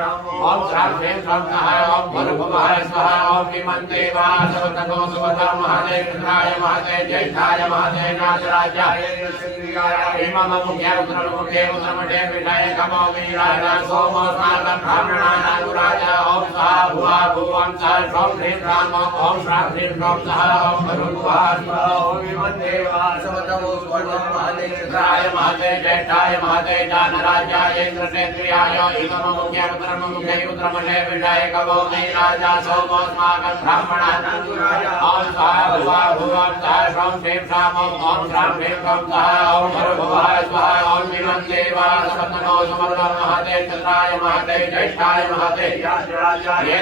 ॐ ह्रां ह्रीं ह्रौं सः ॐ भर्भुवः स्वः ॐ इमं देवा समतलो सुमतं महते क्षत्राय महते ज्येष्ठाय महते जानराजाय इममुखे उत्तरमुखे उत्तरमठे विषये कवोमि राजा सोमोऽस्माकं ब्राह्मणा नागपुराजा ॐ स्वाहा भुवा भुवं सः सौम्यं ॐ ह्रां ह्रीं ह्रौं सः ॐ भर्भुवः स्वः ॐ इमं देवा समतलो सुमतं महते क्षत्राय महते ज्येष्ठाय महते जानराजाय इन्द्रक्षेत्रियाय इममुखे उत्तरमुखे उत्तरमठे विषये कवोमि राजा सोमोऽस्माकं ब्राह्मणा नागपुराजा ॐ स्वाहा भुवा भुवं सः सौम्यं ॐ ह्रां ह्रीं ह्रौं सः ॐ भर्भुवः स्वः ॐ इमं देवा समतलो सुमतं महते क्षत्राय महते ज्येष्ठाय महते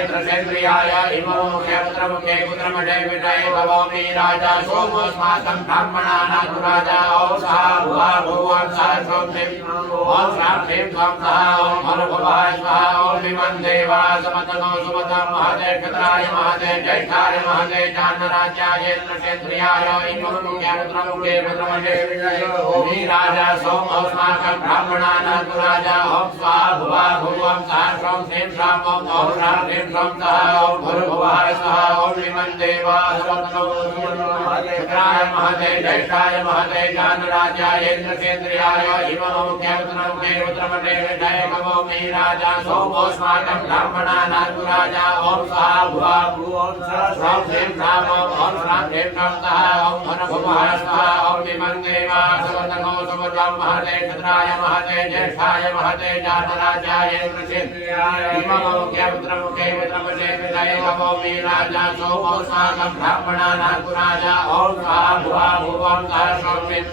इन्द्रक्षेत्रियाय इममुखे उत्तरमुखे उत्तरमठे विषये कवोमि राजा सोमोऽस्माकं ब्राह्मणा नागपुराजा ॐ स्वाहा भुवा भुवं सः सौम्यं ॐ ह्रां ह्रीं ह्रौं सः ॐ भर्भुवः स्वः ॐ इमं देवा समतलो सुमतं महते क्षत्राय महते ज्येष्ठाय महते जानराजाय इन्द्रक्षेत्रियाय इममुखे उत्तरमुखे उत्तरमठे विषये कवोमि राजा सोमोऽस्माकं ब्राह्मणा नागपुराजा ॐ स्वाहा भुवा भुवं सः सौम्यं ॐ ह्रां ह्रीं ह्रौं सः ॐ भर्भुवः स्वः ॐ इमं देवा समतलो सुमतं महते क्षत्राय महते ज्येष्ठाय महते जानराजाय इन्द्रक्षेत्रियाय इममुखे उत्तरमुखे उत्तरमठे विषये कवोमि राजा सोमोऽस्माकं ब्राह्मणा नागपुराजा ॐ स्वाहा भुवा भुवं सः सौम्यं ॐ ह्रां ह्रीं ह्रौं सः ॐ भर्भुवः स्वः ॐ इमं देवा समतलो सुमतं महते क्षत्राय महते ज्येष्ठाय महते जानराजाय इन्द्रक्षेत्रियाय इममुखे उत्तरमुखे उत्तरमठे विषये कवोमि राजा सोमोऽस्माकं ब्राह्मणा नागपुराजा ॐ स्वाहा भुवा भुवं सः सौम्यं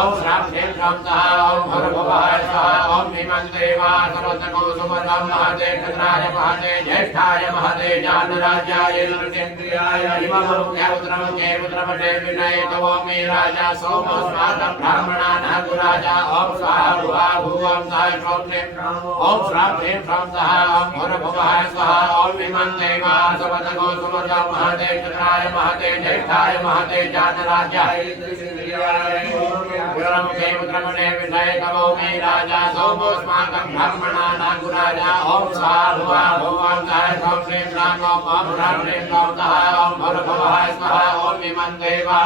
ॐ ह्रां ह्रीं ह्रौं सः ॐ भर्भुवः स्वः ॐ इमं देवा समतलो सुमतं महते क्षत्राय महते ज्येष्ठाय महते जानराजाय इन्द्रक्षेत्रियाय इममुखे उत्तरमुखे उत्तरमठे विषये कवोमि राजा सोमोऽस्माकं ब्राह्मणा नागपुराजा ॐ स्वाहा भुवा भुवं सः सौम्यं ॐ ह्रां ह्रीं ह्रौं सः ॐ भर्भुवः स्वः ॐ इमं देवा समतलो सुमतं महते क्षत्राय महते ज्येष्ठाय महते जानराजाय इन्द्रक्षेत्रियाय उत्तरमुखे उत्तरमठे विषये कवोमि राजा सोमोऽस्माकं ब्राह्मणा नागपुराजा ॐ स्वाहा भुवा भुवं सः सौम्यं ॐ ह्रां ह्रीं ह्रौं सः ॐ भर्भुवः स्वः ॐ इमं देवा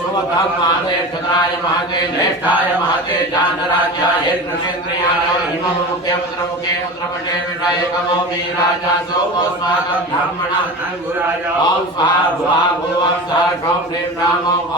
सुमतं महते क्षत्राय महते ज्येष्ठाय महते जानराजाय इन्द्रक्षेत्रियाय इममुखे उत्तरमुखे उत्तरमठे विषये कवोमि राजा सोमोऽस्माकं ब्राह्मणा नागपुराजा ॐ स्वाहा भुवा भुवं सः सौम्यं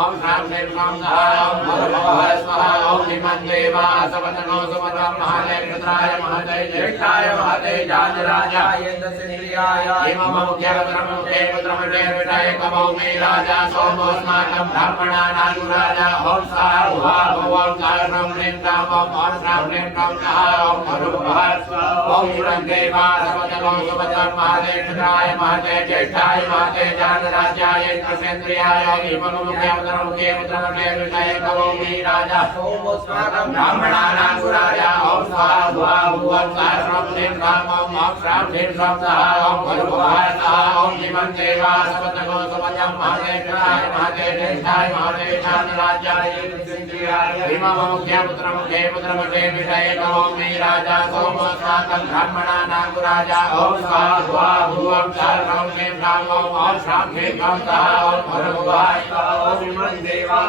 ॐ ह्रां ह्रीं ह्रौं सः ॐ भर्भुवः स्वः ॐ इमं देवा समतलो सुमतं महते क्षत्राय महते ज्येष्ठाय महते जानराजाय इन्द्रक्षेत्रियाय इममुखे उत्तरमुखे उत्तरमठे विषये कवोमि राजा सोमोऽस्माकं ब्राह्मणा नागपुराजा ॐ स्वाहा भुवा भुवं सः सौम्यं ॐ ह्रां ह्रीं ह्रौं सः ॐ भर्भुवः स्वः ॐ इमं देवा समतलो सुमतं महते क्षत्राय महते ज्येष्ठाय महते जानराजाय इन्द्रक्षेत्रियाय इममुखे उत्तरमुखे उत्तरमठे विषये कवोमि राजा सोमोऽस्माकं ब्राह्मणा नागपुराजा ॐ स्वाहा भुवा भुवं सः सौम्यं ॐ ह्रां ह्रीं ह्रौं सः ॐ भर्भुवः स्वः ॐ इमं देवा समतलो सुमतं महते क्षत्राय महते ज्येष्ठाय महते जानराजाय इन्द्रक्षेत्रियाय इममुखे उत्तरमुखे उत्तरमठे विषये कवोमि राजा सोमोऽस्माकं ब्राह्मणा नागपुराजा ॐ स्वाहा भुवा भुवं सः सौम्यं ॐ ह्रां ह्रीं ह्रौं सः ॐ भर्भुवः स्वः ॐ इमं देवा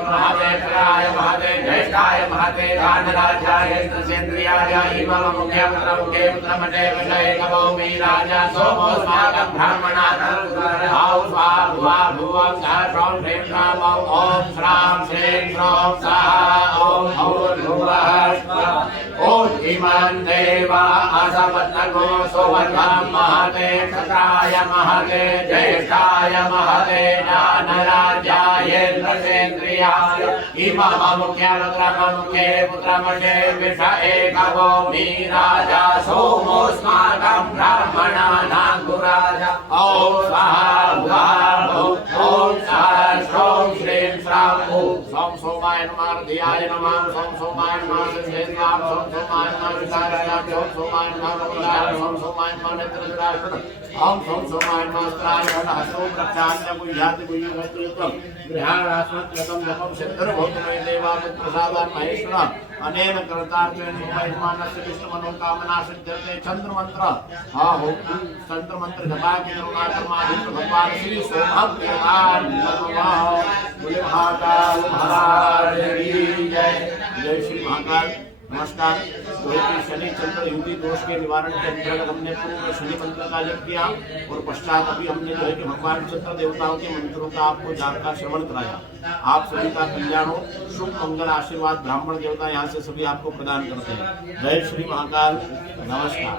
महते क्षत्राय महते ज्येष्ठाय महते जानराजाय इन्द्रक्षेत्रियाय इममुखे उत्तरमुखे उत्तरमठे विषये कवोमि राजा सोमोऽस्माकं ब्राह्मणा नागपुराजा ॐ स्वाहा भुवा भुवं सः सौम्यं ॐ ह्रां ह्रीं ह्रौं सः ॐ भर्भुवः स्वः ॐ इमं देवा असपत्नगो सुवर्णं महते क्षत्राय महते ज्येष्ठाय महते ज्ञानराज्यायेन्द्रसेन्द्रियाय इममुख्य रुद्रमुखे पुत्रमषे विष एकवो मीराजा सोमोऽस्माकं ब्राह्मणानां गुराजा ॐ स्वाहा ॐ श्रौं श्रीं श्रां सोम सोमाय नमः धियाय नमः सोम सोमाय नमः सिद्धेन्द्रां सोम सोमाय नमः विशालाय सोम सोमाय नमः रघुनाथाय सोम सोमाय नमः नेत्रविराय ओम सोम सोमाय नमः स्त्राय हस्तो प्रक्षान्य गुह्याति गुह्यवत्युतम गृहाणास्मत्कृतं जपं सिद्धर्भूतमय देवानुप्रसादान् महेश्वर अनेन कृतार्थेन सोमयजमानस्य विष्णुमनोकामना सिद्ध्यर्थे चन्द्रमन्त्र आहो तंत्रमंत्र जपा के करुणा कर्माधीन भगवान श्री सोमः प्रियमान नमः बोले महाकाल महाराज की जय। जय श्री महाकाल। नमस्कार। शनि चंद्र युति दोष के निवारण के अंतर्गत हमने पूर्व शनि मंत्र का जप किया और पश्चात अभी हमने जो है कि भगवान चंद्र देवताओं के मंत्रों का आपको जाप का श्रवण कराया। आप सभी का कल्याण हो, शुभ मंगल आशीर्वाद ब्राह्मण देवता यहाँ से सभी आपको प्रदान करते हैं। जय श्री महाकाल। नमस्कार।